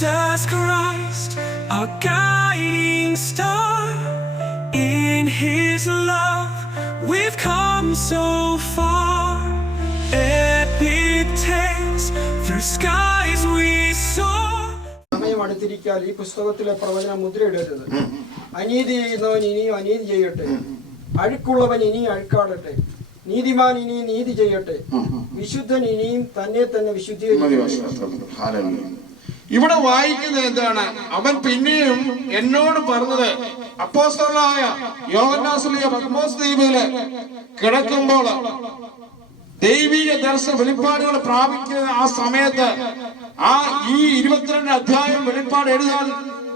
Jesus Christ, our guiding star. In His love, we've come so far. Epic tales through skies we soar. സമയം അടുത്തിരിക്കാൻ ഈ പുസ്തകത്തിലെ പ്രവചനം മുദ്രയിടരുത്. അനീതി ചെയ്യുന്നവൻ ഇനിയും അനീതി ചെയ്യട്ടെ, അഴുക്കുള്ളവൻ ഇനിയും അഴുക്കാടട്ടെ, നീതിമാൻ ഇനിയും നീതി ചെയ്യട്ടെ, വിശുദ്ധൻ ഇനിയും തന്നെ തന്നെ വിശുദ്ധീകരിക്കട്ടെ. ഇവിടെ വായിക്കുന്നത് എന്താണ്? അവൻ പിന്നെയും എന്നോട് പറഞ്ഞത്, അപ്പോസ്തലനായ യോഹന്നാസ്ലീഹ പത്മോസ് ദ്വീപില് കിടക്കുമ്പോൾ ദൈവിക ദർശന വെളിപ്പാടുകൾ പ്രാപിക്കുന്ന ആ സമയത്ത് ഈ 22 അധ്യായം വെളിപ്പാട് എഴുതാൻ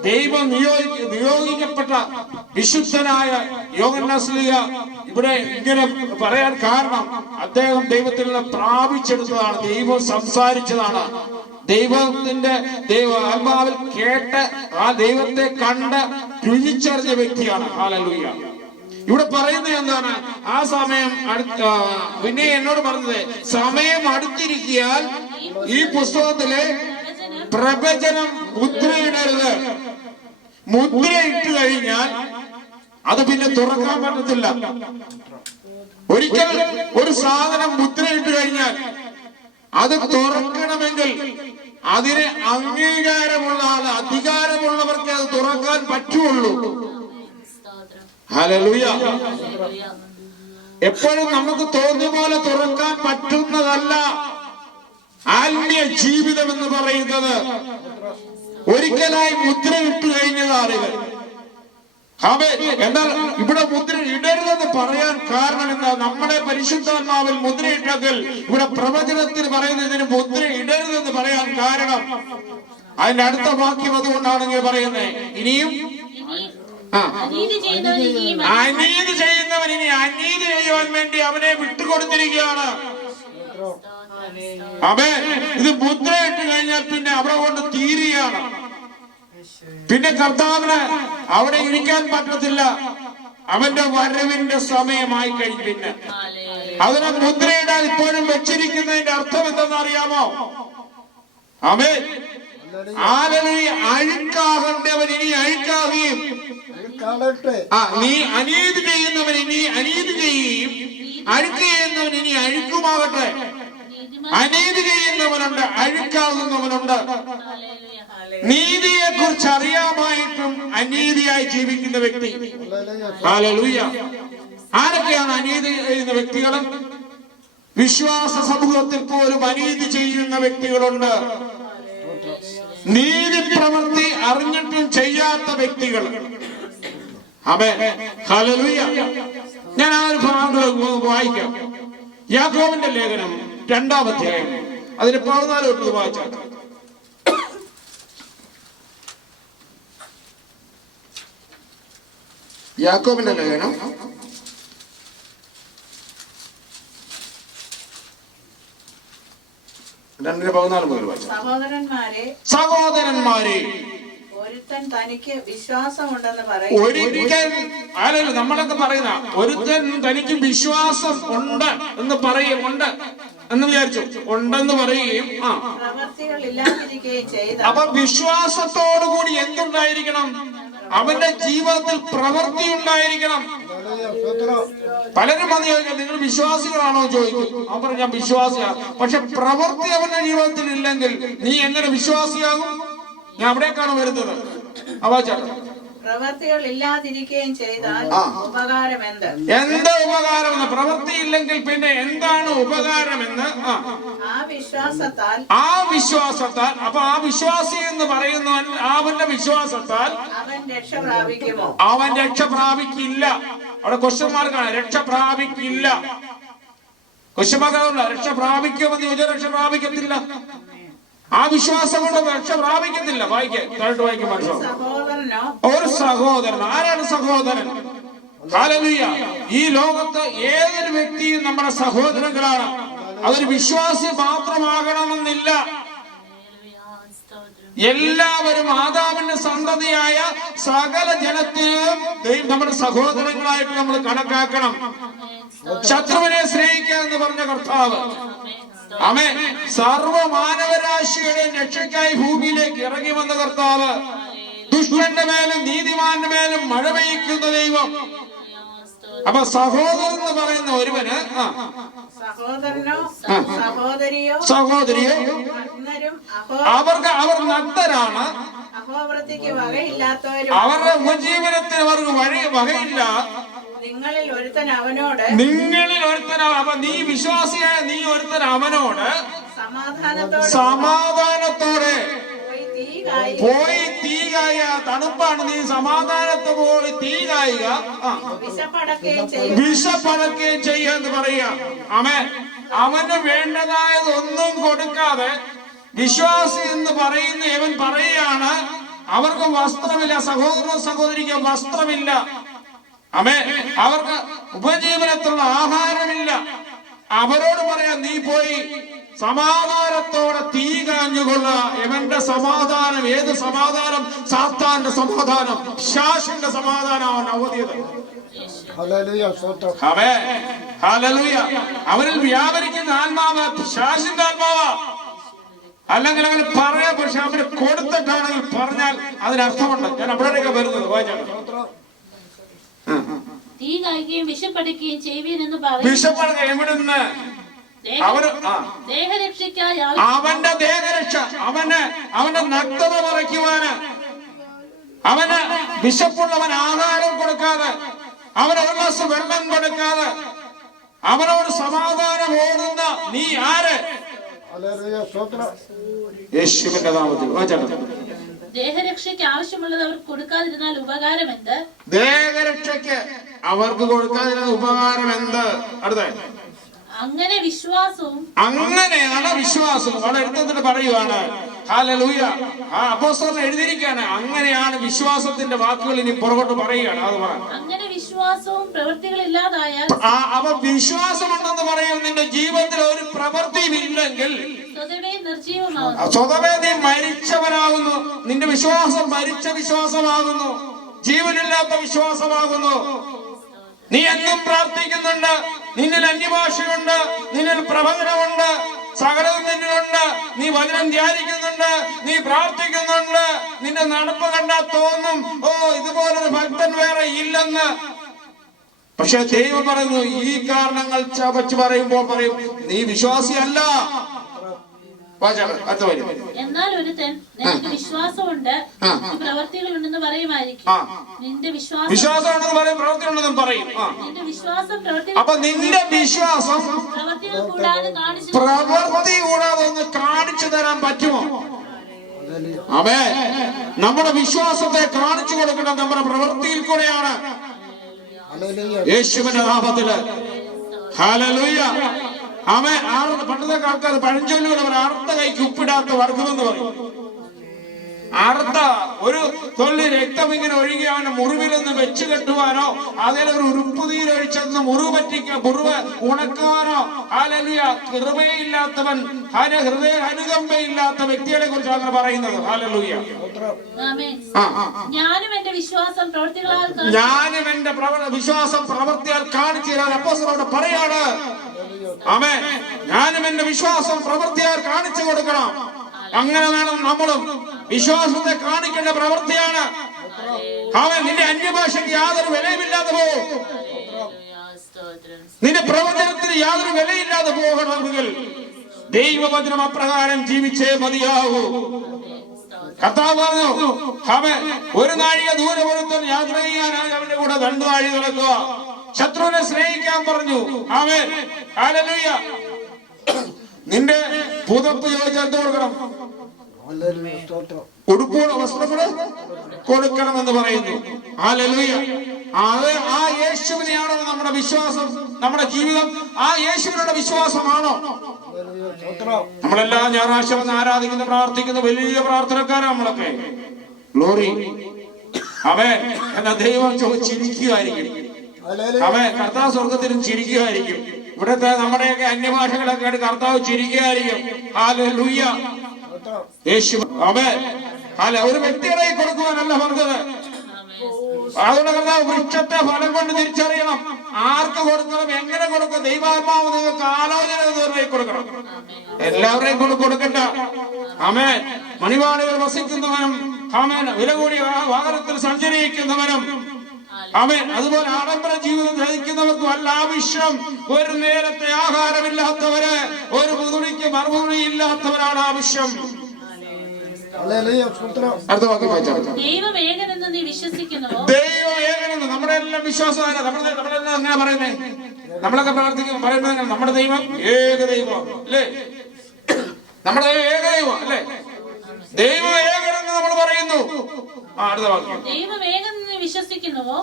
ദൈവം നിയോഗിക്കപ്പെട്ട വിശുദ്ധനായ യോഹന്നാസ്ലീഹ ഇവിടെ ഇങ്ങനെ പറയാൻ കാരണം അദ്ദേഹം ദൈവത്തിൽ നിന്ന് പ്രാപിച്ചെടുത്തതാണ്, ദൈവം സംസാരിച്ചതാണ്, ദൈവത്തിന്റെ ആത്മാവിൽ കേട്ട് ആ ദൈവത്തെ കണ്ട് രുചിച്ചറിഞ്ഞ വ്യക്തിയാണ്. ഹല്ലേലൂയ. ഇവിടെ പറയുന്നത് എന്താണ്? ആ സമയം പിന്നെ എന്നോട് പറഞ്ഞത്, സമയം അടുത്തിരിക്കാൻ ഈ പുസ്തകത്തിലെ പ്രവചനം മുദ്രയിടരുത്. മുദ്രയിട്ട് കഴിഞ്ഞാൽ അത് പിന്നെ തുറക്കാൻ പറ്റത്തില്ല. ഒരിക്കൽ ഒരു സാധനം മുദ്രയിട്ട് കഴിഞ്ഞാൽ അത് തുറക്കണമെങ്കിൽ അതിന് അംഗീകാരമുള്ള ആള്, അധികാരമുള്ളവർക്ക് അത് തുറക്കാൻ പറ്റുള്ളൂ. ഹല്ലേലൂയ. എപ്പോഴും നമുക്ക് തോന്നിയ പോലെ തുറക്കാൻ പറ്റുന്നതല്ല ആത്മീയ ജീവിതം എന്ന് പറയുന്നത്. ഒരിക്കലായി മുദ്ര ഇട്ട് കഴിഞ്ഞതാണ് ഇവർ. എന്നാൽ ഇവിടെ മുദ്ര ഇടരുതെന്ന് പറയാൻ കാരണം എന്താ? നമ്മുടെ പരിശുദ്ധാത്മാവിൽ മുദ്രയിട്ടെങ്കിൽ ഇവിടെ പ്രവചനത്തിന് പറയുന്നതിന് മുദ്ര ഇടരുതെന്ന് പറയാൻ കാരണം അതിന്റെ അടുത്ത വാക്യം അതുകൊണ്ടാണെങ്കിൽ പറയുന്നത്, ഇനിയും അനീതി ചെയ്യുന്നവൻ ഇനി അനീതി ചെയ്യുവാൻ വേണ്ടി അവനെ വിട്ടുകൊടുത്തിരിക്കുകയാണ്. ഇത് മുദ്രയിട്ട് കഴിഞ്ഞാൽ പിന്നെ അവിടെ കൊണ്ട് തീരുകയാണ്. പിന്നെ കർത്താവിന് അവിടെ ഇരിക്കാൻ പറ്റത്തില്ല. അവന്റെ വരവിന്റെ സമയമായി കഴിഞ്ഞു. പിന്നെ അതിനെ മുദ്രയിടാൻ ഇപ്പോഴും വെച്ചിരിക്കുന്നതിന്റെ അർത്ഥം എന്തെന്ന് അറിയാമോ? ആമേൻ. അഴുക്കാകേണ്ടവൻ ഇനി അഴുക്കാകുകയും, നീ അനീതി ചെയ്യുന്നവൻ ഇനി അനീതി ചെയ്യുകയും, അഴുക്ക് ചെയ്യുന്നവൻ ഇനി അഴുക്കുമാകട്ടെ. അനീതി ചെയ്യുന്നവനുണ്ട്, അഴുക്കാകുന്നവനുണ്ട്. നീതിയെ കുറിച്ച് അറിയാമായിട്ടും അനീതിയായി ജീവിക്കുന്ന വ്യക്തി. ഹല്ലേലൂയ. ആരൊക്കെയാണ് അനീതി ചെയ്യുന്ന വ്യക്തികൾ? വിശ്വാസ സമൂഹത്തിൽ പോലും അനീതി ചെയ്യുന്ന വ്യക്തികളുണ്ട്. നീതി പ്രവൃത്തി അറിഞ്ഞിട്ടും ചെയ്യാത്ത വ്യക്തികൾ. ആമേൻ. ഹല്ലേലൂയ. ഞാൻ ആ ഒരു ഭാഗം വായിക്കാം. യാക്കോബിന്റെ ലേഖനം 2-ാം അധ്യായം അതിന് 14 തൊട്ട് വായിച്ചാൽ, യാക്കോബിന്റെ ലേഖനം 2:14 മുതൽ വായിച്ചാൽ, സഹോദരന്മാരെ ഒരുത്തൻ തനിക്ക് വിശ്വാസമുണ്ടെന്ന് നമ്മളൊക്കെ പറയുന്ന ഒരുത്തൻ തനിക്ക് വിശ്വാസം ഉണ്ട് എന്ന് പറയുമുണ്ട് എന്ന് വിചാരിച്ചു, ഉണ്ടെന്ന് പറയുകയും അപ്പൊ വിശ്വാസത്തോടു കൂടി എന്തുണ്ടായിരിക്കണം? അവന്റെ ജീവിതത്തിൽ പ്രവൃത്തി ഉണ്ടായിരിക്കണം. പലരും അത് ചോദിക്കും, നിങ്ങൾ വിശ്വാസികളാണോ ചോദിക്കും. അവൻ പറഞ്ഞു ഞാൻ വിശ്വാസിയാണ്. പക്ഷെ പ്രവൃത്തി അവന്റെ ജീവിതത്തിൽ ഇല്ലെങ്കിൽ നീ എങ്ങനെ വിശ്വാസിയാകും? ഞാൻ അവിടേക്കാണ് വരുന്നത്. പ്രവൃത്തികൾ ഇല്ലാതിരിക്കുകയും ചെയ്താൽ ഉപകാരമെന്ത്? എന്താ ഉപകാരമെന്ന്? പ്രവൃത്തി ഇല്ലെങ്കിൽ പിന്നെ എന്താണ് ഉപകാരമെന്ന്? ആ വിശ്വാസത്താൽ അപ്പൊ ആ വിശ്വാസി എന്ന് പറയുന്നവൻ അവന്റെ വിശ്വാസത്താൽ അവൻ രക്ഷ പ്രാപിക്കുമോ? അവൻ രക്ഷ പ്രാപിക്കില്ല. അവിടെ ക്വസ്റ്റ്യന്മാർക്കാണ്. രക്ഷ പ്രാപിക്കില്ല. ക്വസ്റ്റ്യന്മാർക്കുള്ള രക്ഷ പ്രാപിക്കുമെന്ന് ചോദിച്ചാൽ രക്ഷ പ്രാപിക്കത്തില്ല. ആ വിശ്വാസം കൊണ്ട് രക്ഷ പ്രാപിക്കത്തില്ല. വായിക്കും ഒരു സഹോദരൻ. ആരാണ് സഹോദരൻ? ഹല്ലേലൂയ. ഈ ലോകത്ത് ഏതൊരു വ്യക്തിയും നമ്മുടെ സഹോദരങ്ങളാണ്. അതൊരു വിശ്വാസി മാത്രമാകണമെന്നില്ല. എല്ലാവരും ആദാമിന്റെ സന്തതിയായ സകല ജനത്തിനും നമ്മുടെ സഹോദരങ്ങളായിട്ട് നമ്മൾ കണക്കാക്കണം. ശത്രുവിനെ സ്നേഹിക്കുക എന്ന് പറഞ്ഞ കർത്താവ് ആമേൻ. സർവ്വ മാനവരാശിയുടെ രക്ഷയ്ക്കായി ഭൂമിയിലേക്ക് ഇറങ്ങി വന്ന കർത്താവ്, ദുഷ്ടന്റെ മേലും നീതിമാന്റെ മേലും മഴ പെയ്യ്ക്കുന്ന ദൈവം. അപ്പൊ സഹോദരൻ എന്ന് പറയുന്ന ഒരുവന് സഹോദരനോ സഹോദരിയോ അവർ നഗ്നരാണ്, അഹോവൃത്തിക്ക് വകയില്ലാത്തവരും, അവരുടെ ഉപജീവനത്തിന് അവർക്ക് വകയില്ല. നിങ്ങളിൽ ഒരുത്തൻ അവനോട്, അപ്പൊ നീ വിശ്വാസിയായ നീ ഒരുത്തൻ അവനോട് സമാധാനത്തോടെ പോയി തീ കായ. തണുപ്പാണ്, നീ സമാധാനത്ത് പോയി തീ കായുക, വിഷപ്പടക്കുകയും ചെയ്യാന്ന് പറയുക. അവന് വേണ്ടതായതൊന്നും കൊടുക്കാതെ വിശ്വാസി എന്ന് പറയുന്ന ഇവൻ പറയുകയാണ് അവർക്ക് വസ്ത്രമില്ല, സഹോദര സഹോദരിക്ക് വസ്ത്രമില്ല, അവർക്ക് ഉപജീവനത്തിലുള്ള ആഹാരമില്ല. അവരോട് പറയാം നീ പോയി സമാധാനത്തോടെ തീ കാഞ്ഞുകൊള്ള. ഇവന്റെ സമാധാനം ഏത് സമാധാനം? സാത്താന്റെ സമാധാനം, പിശാചിന്റെ സമാധാനം അവൻ അവധിയത്. അവരിൽ വ്യാപരിക്കുന്ന ആത്മാവ് പിശാചിന്റെ ആത്മാവ്. അല്ലെങ്കിൽ അങ്ങനെ പറയാം, പക്ഷെ അവന് കൊടുത്തിട്ടാണെങ്കിൽ പറഞ്ഞാൽ അതിനർത്ഥമുണ്ട്. ഞാൻ അവിടേക്ക് വരുന്നത് വായിച്ചാണ്. തീ കായ്ക്കുകയും വിഷപ്പെടുകയും ചെയ്യുവീൻ എന്ന് വിഷപ്പെടുക എവിടെ നിന്ന്? അവന്റെ ദേഹരക്ഷ, അവന്റെ നഗ്നത മറയ്ക്കുവാന്, അവന് വിശപ്പുള്ളവൻ ആഹാരം കൊടുക്കാതെ, അവന് ഒരു ഗ്ലാസ് വെള്ളം കൊടുക്കാതെ, അവനോട് സമാധാനം ഓടുന്ന നീ ആര്? യേശുവിന്റെ നാമത്തിൽ ദേഹരക്ഷയ്ക്ക് ആവശ്യമുള്ളത് അവർക്ക് കൊടുക്കാതിരുന്നാൽ ഉപകാരം എന്ത്? ദേഹരക്ഷയ്ക്ക് അവർക്ക് കൊടുക്കാതിരുന്ന ഉപകാരം എന്ത്? അടുത്ത അങ്ങനെയാണ് വിശ്വാസവും. അവിടെ എടുത്തിട്ട് പറയുവാണ് ഹല്ലേലൂയ. അപ്പോസ്തലൻ എഴുതിയിരിക്കുകയാണ് അങ്ങനെയാണ് വിശ്വാസത്തിന്റെ വാക്കുകൾ ഇനി പുറകോട്ട് പറയുകയാണ്. അത് അങ്ങനെ വിശ്വാസവും പ്രവൃത്തികളില്ലാതായാൽ, അവ വിശ്വാസമുണ്ടെന്ന് പറയും നിന്റെ ജീവിതത്തിൽ ഒരു പ്രവൃത്തിയും ഇല്ലെങ്കിൽ സ്വതവേ നീ മരിച്ചവനാകുന്നു. നിന്റെ വിശ്വാസം മരിച്ച വിശ്വാസമാകുന്നു, ജീവനില്ലാത്ത വിശ്വാസമാകുന്നു. നീ എന്നും പ്രാർത്ഥിക്കുന്നുണ്ട്, നിന്നിൽ അന്യഭാഷയുണ്ട്, നിന്നിൽ പ്രവചനമുണ്ട്, സകലവും നിന്നിലുണ്ട്, നീ വചനം ധ്യാനിക്കുന്നുണ്ട്, നീ പ്രാർത്ഥിക്കുന്നുണ്ട്, നിന്റെ നടപ്പ് കണ്ടാൽ തോന്നും ഓ ഇതുപോലൊരു ഭക്തൻ വേറെ ഇല്ലെന്ന്. പക്ഷെ ദൈവം പറയുന്നു ഈ കാരണങ്ങൾ ചവച്ച് പറയുമ്പോൾ പറയും നീ വിശ്വാസിയല്ല. എന്നാൽ ഒരുത്തൻ നിനക്ക് വിശ്വാസമുണ്ട്, പ്രവൃത്തികളുണ്ടെന്ന് പറയുമായിരിക്കും. നിന്റെ വിശ്വാസമുണ്ടെന്ന് പറയും, പ്രവൃത്തിയുണ്ടെന്നും പറയും. നിന്റെ വിശ്വാസം അപ്പൊ നിന്റെ വിശ്വാസം പ്രവൃത്തി കൂടാതെ ഒന്ന് കാണിച്ചു തരാൻ പറ്റുമോ? അവേ നമ്മുടെ വിശ്വാസത്തെ കാണിച്ചു കൊടുക്കണം നമ്മുടെ പ്രവൃത്തിയിൽ കൂടെയാണ്. യേശുവിന്റെ നാമത്തില് ഹല്ലേലൂയ. പണ്ടത്തെ ആൾക്കാർ പഴഞ്ചൊല്ലുകൾ അവർ അർത്ഥ കൈക്ക് ഉപ്പിടാത്ത വർഗമെന്ന് പറയും. അർത്ഥ ഒരു തൊള്ളി രക്തം ഇങ്ങനെ ഒഴുകി അവനെ മുറിവിലൊന്ന് വെച്ച് കെട്ടുവാനോ അതിലൊരു ഉറുപ്പുതീരൊഴിച്ചെന്ന് മുറിവ് ഉണക്കുവാനോ ഹല്ലേലൂയ കൃപയില്ലാത്തവൻ ഹൃദയ അനുകമ്പയില്ലാത്ത വ്യക്തികളെ കുറിച്ചാണ് അങ്ങനെ പറയുന്നത്. ഹല്ലേലൂയ. ഞാനും എന്റെ വിശ്വാസം പ്രവൃത്തിയാൽ കാണിച്ചു തരാൻ അപ്പോസ്തലൻ പറയാണ്. ആമേൻ. ഞാനും എന്റെ വിശ്വാസം പ്രവൃത്തിയാൽ കാണിച്ചു കൊടുക്കണം. അങ്ങനെ വേണം നമ്മളും വിശ്വാസത്തെ കാണിക്കേണ്ട പ്രവൃത്തിയാണ്. അവൻ നിന്റെ അന്യഭാഷയ്ക്ക് യാതൊരു വിലയുമില്ലാതെ പോകും. നിന്റെ പ്രവചനത്തിന് യാതൊരു വിലയില്ലാതെ പോകണമെങ്കിൽ ദൈവവചനം അപ്രകാരം ജീവിച്ചേ മതിയാവൂ. കർത്താവ് പറഞ്ഞു അവൻ ഒരു നാഴിക ദൂരം ഒരുത്തൻ യാത്ര ചെയ്യാനായി അവന്റെ കൂടെ 2 നാഴിക നടക്കുക. ശത്രുവിനെ സ്നേഹിക്കാൻ പറഞ്ഞു. ആമേൻ. ഹല്ലേലൂയ. നിന്റെ പുതപ്പ് ചോദിച്ചാൽ കൊടുക്കണം, ഉടുപ്പുകളോ വസ്ത്രങ്ങളോ കൊടുക്കണമെന്ന് പറയുന്നു. ഹല്ലേലൂയ. അത് ആ യേശുവിനെയാണോ നമ്മുടെ വിശ്വാസം, നമ്മുടെ ജീവിതം ആ യേശുവിനുള്ള വിശ്വാസമാണോ? നമ്മളെല്ലാം ഞായറാഴ്ച വന്ന് ആരാധിക്കുന്ന പ്രാർത്ഥിക്കുന്ന വലിയ പ്രാർത്ഥനക്കാരാണ് നമ്മളൊക്കെ. ഗ്ലോറി. അവൻ എന്ന ദൈവം ചിരിക്കുകയായിരിക്കും. അവൻ കർത്താവ് സ്വർഗത്തിലും ചിരിക്കുകയായിരിക്കും. ഇവിടുത്തെ നമ്മുടെയൊക്കെ അന്യഭാഷകളൊക്കെ ആയിട്ട് കർത്താവ് ചിരിക്കുകയായിരിക്കും. ഹല്ലേലൂയ. യേശു അവൻ ഒരു വ്യക്തികളെ കൊടുക്കുവാനല്ല പറഞ്ഞത്. അതുകൊണ്ട് കർത്താവ് വൃക്ഷത്തെ ഫലം കൊണ്ട് തിരിച്ചറിയണം. ആർക്ക് കൊടുക്കണം, എങ്ങനെ കൊടുക്കണം, ദൈവാത്മാവ് നിങ്ങൾക്ക് ആലോചന കൊടുക്കണം. എല്ലാവരെയും കൊടുക്കണ്ട. ആമേൻ. മണിവാളുകൾ വസിക്കുന്നവനും, ആമേൻ, വില കൂടിയ വാഹനത്തിൽ സഞ്ചരിക്കുന്നവനും, ആമേൻ, അതുപോലെ ആഡംബര ജീവിതം ധരിക്കുന്നവർക്കും അല്ല ആവശ്യം. ഒരു നേരത്തെ ആഹാരമില്ലാത്തവര്, ഒരു മുതുണിക്ക് മറുപടി ഇല്ലാത്തവരാണ് ആവശ്യം. അടുത്ത വാക്യം വായിച്ചാൽ ദൈവം ഏകനെന്ന് നീ വിശ്വസിക്കുന്നുവോ? ദൈവം ഏകനെന്ന് നമ്മുടെ എല്ലാം വിശ്വാസമാണ്. നമ്മളെല്ലാം അങ്ങനെ പറയുന്നേ, നമ്മളൊക്കെ പ്രാർത്ഥിക്കും പറയുന്നത് നമ്മുടെ ദൈവം ഏകദൈവം അല്ലേ? നമ്മുടെ ദൈവം ഏകദൈവം അല്ലേ? ദൈവം ഏകനെന്ന് നമ്മൾ പറയുന്നു. അടുത്ത വാക്യം. ദൈവം ഏകനെന്ന് വിശ്വസിക്കുന്നുവോ?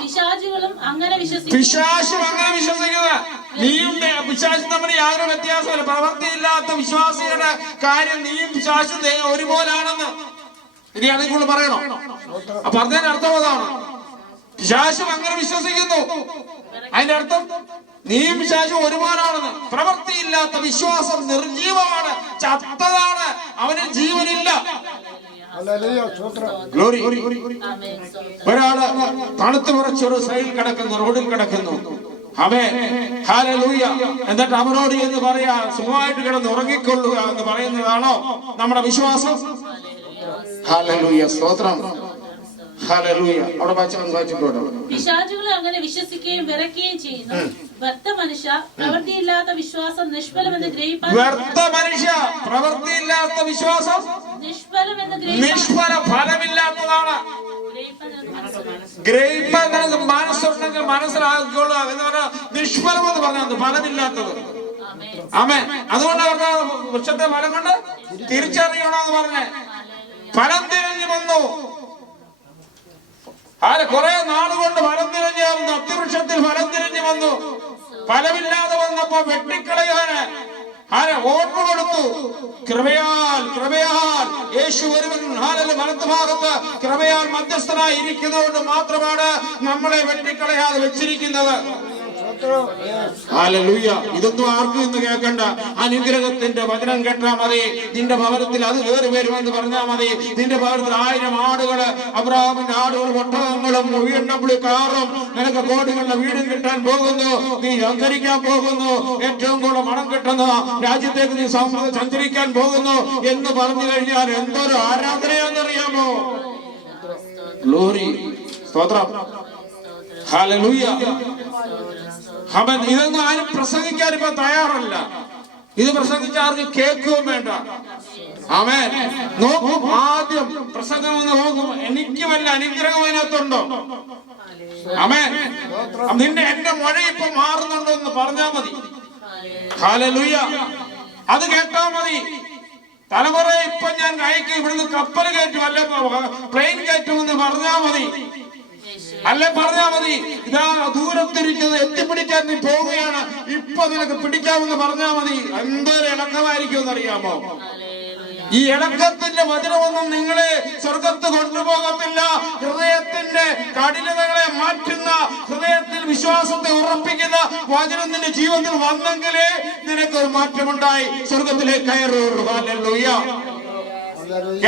പിശാചുകളും അങ്ങനെ വിശ്വസിക്കുന്ന നീയും പിശാചും തമ്മിൽ യാതൊരു വ്യത്യാസമില്ല. പ്രവൃത്തിയില്ലാത്ത വിശ്വാസികളുടെ കാര്യം നീയും പിശാചും ഒരുപോലാണെന്ന് ഇനി അതിൽ പറയണോ? അപ്പൊ അതിന്റെ അർത്ഥം അതാണ്. പിശാചും അങ്ങനെ വിശ്വസിക്കുന്നു. അതിന്റെ അർത്ഥം നീയും പിശാചും ഒരുപോലാണെന്ന്. പ്രവൃത്തിയില്ലാത്ത വിശ്വാസം നിർജീവമാണ്, ചത്തതാണ്, അവന് ജീവനില്ല. ഒരാള് തണുത്തു കുറച്ചൊരു സൈഡിൽ കിടക്കുന്നു, റോഡിൽ കിടക്കുന്നു. ഹല്ലേലൂയ. എന്നിട്ട് അവനോട് എന്ന് പറയാ സുഖമായിട്ട് കിടന്ന് ഉറങ്ങിക്കൊള്ളുക എന്ന് പറയുന്നതാണോ നമ്മുടെ വിശ്വാസം? ഹല്ലേലൂയ, സ്തോത്രം. ഹല്ലേലൂയ. അവിടെ വായിച്ചിട്ടുണ്ട്. പിശാചുകളെ അങ്ങനെ വിശ്വസിക്കുകയും വിറയ്ക്കുകയും ചെയ്യുന്നു. വ്യർത്ഥ മനുഷ്യ, പ്രവൃത്തിയില്ലാത്ത വിശ്വാസം നിഷ്ഫലമെന്ന് ഗ്രഹിപ്പാൻ. വ്യർത്ഥ മനുഷ്യ, പ്രവൃത്തിയില്ലാത്ത വിശ്വാസം നിഷ്ഫല, ഫലമില്ലാത്തതാണ്. ഗ്രഹിപ്പാൻ മനസ്സുണ്ടെങ്കിൽ മനസ്സിലാക്കിക്കൊള്ളുക എന്ന് പറഞ്ഞാൽ നിഷ്ഫലം എന്ന് പറഞ്ഞത് ഫലമില്ലാത്തത്. ആമേൻ. അതുകൊണ്ട് അവരുടെ വൃക്ഷത്തെ ഫലം കൊണ്ട് തിരിച്ചറിയണമെന്ന് പറഞ്ഞേ. ഫലം തിരഞ്ഞു വന്നു. കുറെ നാളുകൊണ്ട് ഫലം തിരഞ്ഞു വന്നു. അത്തിവൃക്ഷത്തിൽ ഫലം തിരഞ്ഞു വന്നു. ഫലമില്ലാതെ വന്നപ്പോ വെട്ടിക്കളയാന് ഓർമ്മ കൊടുത്തു. കൃപയാൽ യേശു ഒരുവൻ വലത്ത് ഭാഗത്ത് കൃപയാൽ മധ്യസ്ഥനായി ഇരിക്കുന്നതുകൊണ്ട് മാത്രമാണ് നമ്മളെ വെട്ടിക്കളയാതെ വെച്ചിരിക്കുന്നത്. ഹല്ലേലൂയ. ഇതൊന്നും ആർക്കും ഇന്ന് കേൾക്കണ്ട. അനുഗ്രഹത്തിന്റെ വചനം കേട്ടാ മതി. നിന്റെ ഭവനത്തിൽ അത് കയറി വരുമെന്ന് പറഞ്ഞാൽ മതി. നിന്റെ ഭവനത്തിൽ 1000 ആടുകള്, അബ്രഹാമിന്റെ ആടുകളും ഒട്ടകങ്ങളും BMW കാറും നിനക്ക് കോടികളുടെ വീടും കിട്ടാൻ പോകുന്നു. നീ സഞ്ചരിക്കാൻ പോകുന്നു. ഏറ്റവും കൂടുതൽ മണം കിട്ടുന്ന രാജ്യത്തേക്ക് നീ സഞ്ചരിക്കാൻ പോകുന്നു എന്ന് പറഞ്ഞു കഴിഞ്ഞാൽ എന്തൊരു ആരാധനയാണെന്നറിയാമോ? ഗ്ലോറി, സ്തോത്രം. ഹല്ലേലൂയ. ഇതൊന്നും ആരും പ്രസംഗിക്കാൻ ഇപ്പൊ തയ്യാറല്ല. ഇത് പ്രസംഗിച്ച ആർക്കും കേൾക്കുകയും വേണ്ട. ആമേൻ. നോക്കും, ആദ്യം പ്രസംഗം ഒന്ന് നോക്കും, എനിക്ക് വല്ല അനുഗ്രഹം അതിനകത്തുണ്ടോ? ആമേൻ. എന്റെ മഴ ഇപ്പൊ മാറുന്നുണ്ടോ എന്ന് പറഞ്ഞാ മതി. ഹല്ലേലൂയ. അത് കേട്ടാ മതി. തലമുറ ഇപ്പൊ ഞാൻ അയക്കും, ഇവിടുന്ന് കപ്പൽ കയറ്റും, അല്ലെ പ്ലെയിൻ കയറ്റുമെന്ന് പറഞ്ഞാ മതി. അല്ലെ പറഞ്ഞാ മതി. ഇതാ ദൂരത്തിരിക്കുന്നത് എത്തിപ്പിടിക്കാൻ നീ പോവുകയാണ്, ഇപ്പൊ നിനക്ക് പിടിക്കാമെന്ന് പറഞ്ഞാ മതി. എന്തൊരു ഇളക്കമായിരിക്കും എന്നറിയാമോ? ഈ ഇളക്കത്തിന്റെ വചനമൊന്നും നിങ്ങളെ സ്വർഗത്ത് കൊണ്ടുപോകത്തില്ല. ഹൃദയത്തിന്റെ കഠിനതകളെ മാറ്റുന്ന, ഹൃദയത്തിൽ വിശ്വാസത്തെ ഉറപ്പിക്കുന്ന വചനം നിന്റെ ജീവിതത്തിൽ വന്നെങ്കിലേ നിനക്കൊരു മാറ്റമുണ്ടായി സ്വർഗത്തിലേക്ക് കയറുള്ളൂ. ഹല്ലേലൂയ.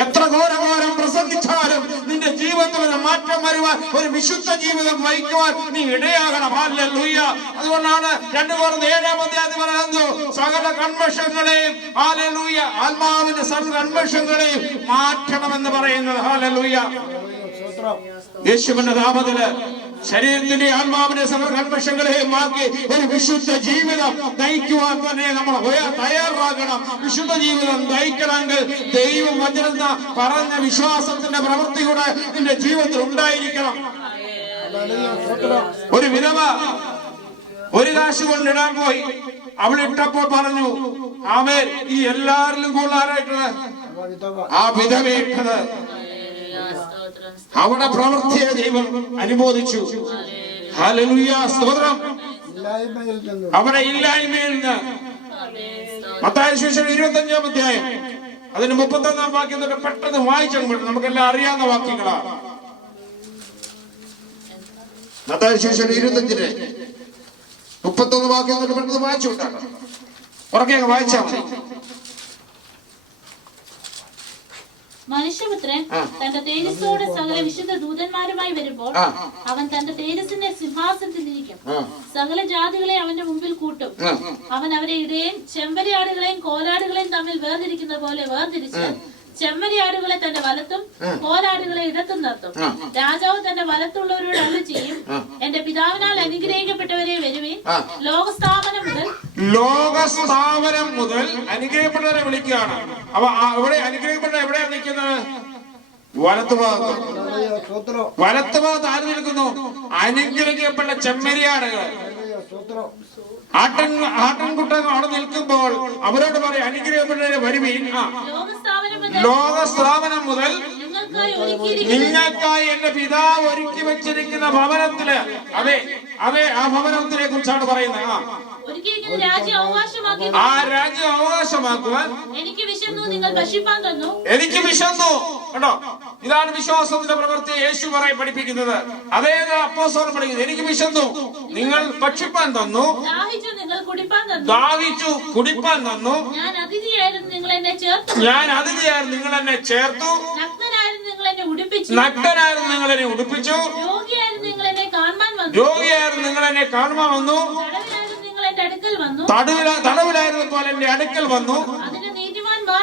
എത്ര ഘോരം പ്രസംഗിച്ചാലും നിന്റെ ജീവിതത്തിൽ ഒരു മാറ്റം വരുവാൻ, ഒരു വിശുദ്ധ ജീവിതം നയിക്കുവാൻ നീ ഇടയാകണം. ഹല്ലേലൂയ. അതുകൊണ്ടാണ് 2 Corinthians 7 പറയുന്നു, സകല കൺവെൻഷനുകളെയും, ഹല്ലേലൂയ, ആത്മാവിന്റെ സകല കൺവെൻഷനുകളെയും മാറ്റണമെന്ന് പറയുന്നത്. ഹല്ലേലൂയ. യേശുവിന്റെ നാമത്തില് ശരീരത്തിന്റെ ആത്മാവിന്റെ സകല കൺവെൻഷനുകളെയും മാറ്റി ഒരു വിശുദ്ധ ജീവിതം നയിക്കുവാൻ തന്നെ നമ്മൾ തയ്യാറാകണം. വിശുദ്ധ ജീവിതം നയിക്കണമെങ്കിൽ ദൈവം വചന പറഞ്ഞ വിശ്വാസത്തിന്റെ പ്രവൃത്തി കൂടെ നിന്റെ ജീവിതത്തിൽ ഉണ്ടായിരിക്കണം. ഒരു വിധവ ഒരു കാശ് കൊണ്ടിടാൻ പോയി. അവൾ ഇട്ടപ്പോൾ പറഞ്ഞു, ആമേൻ, ഈ എല്ലാരിലും കൂടുതലായിട്ടുള്ള ആ വിധവ ഇട്ടത്. അവിടെ പ്രവൃത്തിയെ ദൈവം അനുമോദിച്ചു. ഹല്ലേലൂയ, സ്തോത്രം. അവിടെ ഇല്ലായ്മയിൽ നിന്ന്. മത്തായി സുവിശേഷം 25-ാം അധ്യായം അതിന് 31-ാം വാക്യം പെട്ടെന്ന് വായിച്ചു. നമുക്കെല്ലാം അറിയാവുന്ന വാക്യങ്ങളാ. മത്തായി സുവിശേഷം 25-ന്റെ 31 വാക്യം പെട്ടെന്ന് വായിച്ചു വിട്ടാണ്. ഉറക്കെ വായിച്ചാൽ മതി. മനുഷ്യപുത്രൻ തന്റെ തേജസ്സോടെ സകല വിശുദ്ധ ദൂതന്മാരുമായി വരുമ്പോൾ അവൻ തന്റെ തേജസ്സിന്റെ സിംഹാസനത്തിൽ ഇരിക്കും. സകല ജാതികളെ അവന്റെ മുമ്പിൽ കൂട്ടും. അവൻ അവരെ ഇടയും ചെമ്പരിയാടുകളെയും കോലാടുകളെയും തമ്മിൽ വേർതിരിക്കുന്ന പോലെ വേർതിരിച്ച് ചെമ്മരിയാടുകളെ തന്റെ വലത്തും കോലാടുകളെ ഇടത്തും നിർത്തും. രാജാവ് തന്റെ വലത്തുള്ളവരോട് അരുളി ചെയ്യും, എന്റെ പിതാവിനാൽ അനുഗ്രഹിക്കപ്പെട്ടവരെ വരുവീൻ. ലോകസ്ഥാപനം മുതൽ അനുഗ്രഹിക്കപ്പെട്ടവരെ വിളിക്കുകയാണ്. അപ്പൊ ഇവിടെ അനുഗ്രഹിക്കപ്പെട്ട എവിടെയാണ് നിൽക്കുന്നത്? വലത്തുഭാഗത്ത്. വലത്തുഭാഗത്ത് ആര് നിൽക്കുന്നു? അനുഗ്രഹിക്കപ്പെട്ട ചെമ്മരിയാടുകൾ, ആട്ടിൻകുട്ടങ്ങൾ അവിടെ നിൽക്കുമ്പോൾ അവരോട് പറയും, അനുഗ്രഹിക്കപ്പെട്ടവരെ വരുവീൻ. ലോകസ്ഥാപനം മുതൽ നിങ്ങൾക്കായി എന്റെ പിതാവ് ഒരുക്കി വെച്ചിരിക്കുന്ന ഭവനത്തില്, അതെ അതെ, ആ ഭവനത്തിനെ കുറിച്ചാണ് പറയുന്നത്. ആ രാജ്യം അവകാശമാക്കുവാൻ എനിക്ക് വിശന്നു, നിങ്ങൾ ഭക്ഷിപ്പാൻ തന്നു. എനിക്ക് വിശന്നു. കേട്ടോ, ഇതാണ് വിശ്വാസത്തിന്റെ പ്രവൃത്തി യേശു പഠിപ്പിക്കുന്നത്. അതേത് അപ്പോസ്തലൻ പഠിക്കുന്നത്? എനിക്ക് വിശന്നു, നിങ്ങൾ ഭക്ഷിപ്പാൻ തന്നു. ദാഹിച്ചു, നിങ്ങൾ കുടിപ്പാൻ തന്നു. ദാഹിച്ചു, കുടിപ്പാൻ തന്നു. ഞാൻ അതിഥിയായിരുന്നു, നിങ്ങൾ എന്നെ ചേർത്തു. ഞാൻ അതിഥിയായിരുന്നു, നിങ്ങൾ എന്നെ ചേർത്തു. നഗ്നനായിരുന്നു, നിങ്ങൾ എന്നെ ഉടുപ്പിച്ചു. നഗ്നനായിരുന്നു, നിങ്ങൾ എന്നെ ഉടുപ്പിച്ചു. രോഗിയായിരുന്നു, നിങ്ങൾ എന്നെ കാണുവാൻ വന്നു. രോഗിയായിരുന്നു, നിങ്ങൾ എന്നെ കാണുവാൻ വന്നു. തടവിലായിരുന്നപ്പോൾ എന്റെ അടുക്കൽ വന്നു. അതിന് നീതിമാന്മാർ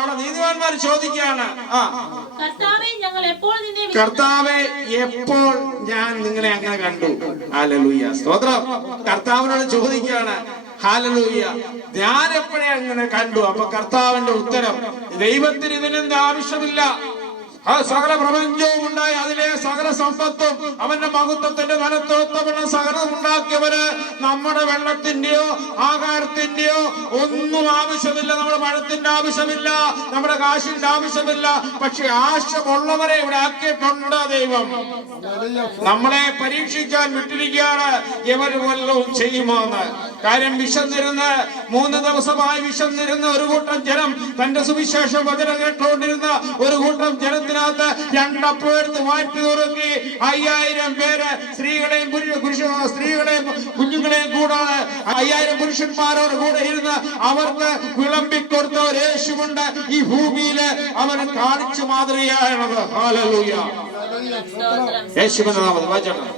അവിടെ നീതിമാന്മാർ ചോദിക്കുകയാണ്, കർത്താവെ എപ്പോൾ ഞാൻ നിങ്ങളെ അങ്ങനെ കണ്ടു? ഹല്ലേലൂയ, സ്തോത്രം. കർത്താവിനോട് ചോദിക്കുകയാണ്, ഹല്ലേലൂയ, ഞാൻ എപ്പോഴേ അങ്ങനെ കണ്ടു? അപ്പൊ കർത്താവിന്റെ ഉത്തരം, ദൈവത്തിന് ഇതിനെന്ത് ആവശ്യമില്ല. സകല പ്രപഞ്ചവും ഉണ്ടായി, അതിലെ സകല സമ്പത്തും അവന്റെ മഹത്വത്തിന്റെ വലത്തോത്തവണ്ണം സകലം ഉണ്ടാക്കിയവന് നമ്മുടെ വെള്ളത്തിന്റെയോ ആഹാരത്തിന്റെയോ ഒന്നും ആവശ്യമില്ല. നമ്മുടെ പഴത്തിന്റെ ആവശ്യമില്ല, നമ്മുടെ കാശിന്റെ ആവശ്യമില്ല. പക്ഷെ ആശമുള്ളവരെ ഇവിടെ ആക്കിയിട്ടുണ്ട് ദൈവം. നമ്മളെ പരീക്ഷിക്കാൻ വിട്ടിരിക്കുകയാണ്, ഇവര് വല്ലതും ചെയ്യുമോ എന്ന്. കാര്യം വിശന്നിരുന്ന് 3 ദിവസമായി വിശന്നിരുന്ന ഒരു കൂട്ടം ജനം, തന്റെ സുവിശേഷ വചനം കേട്ടുകൊണ്ടിരുന്ന ഒരു കൂട്ടം ജനത്തിന് 2 അപ്പം എടുത്ത് മാറ്റി തുറക്കി 5000 പേര്, സ്ത്രീകളെയും കുഞ്ഞുങ്ങളെയും കൂടാതെ 5000 പുരുഷന്മാരോട് കൂടെ ഇരുന്ന് അവർക്ക് വിളമ്പിക്കൊടുത്ത ഒരു യേശുവുണ്ട് ഈ ഭൂമിയില്. അവന് കാണിച്ചു മാതൃകയാണത്. ഹല്ലേലൂയ, യേശുവിന്റെ നാമത്തിൽ വായിച്ചോട്ടെ.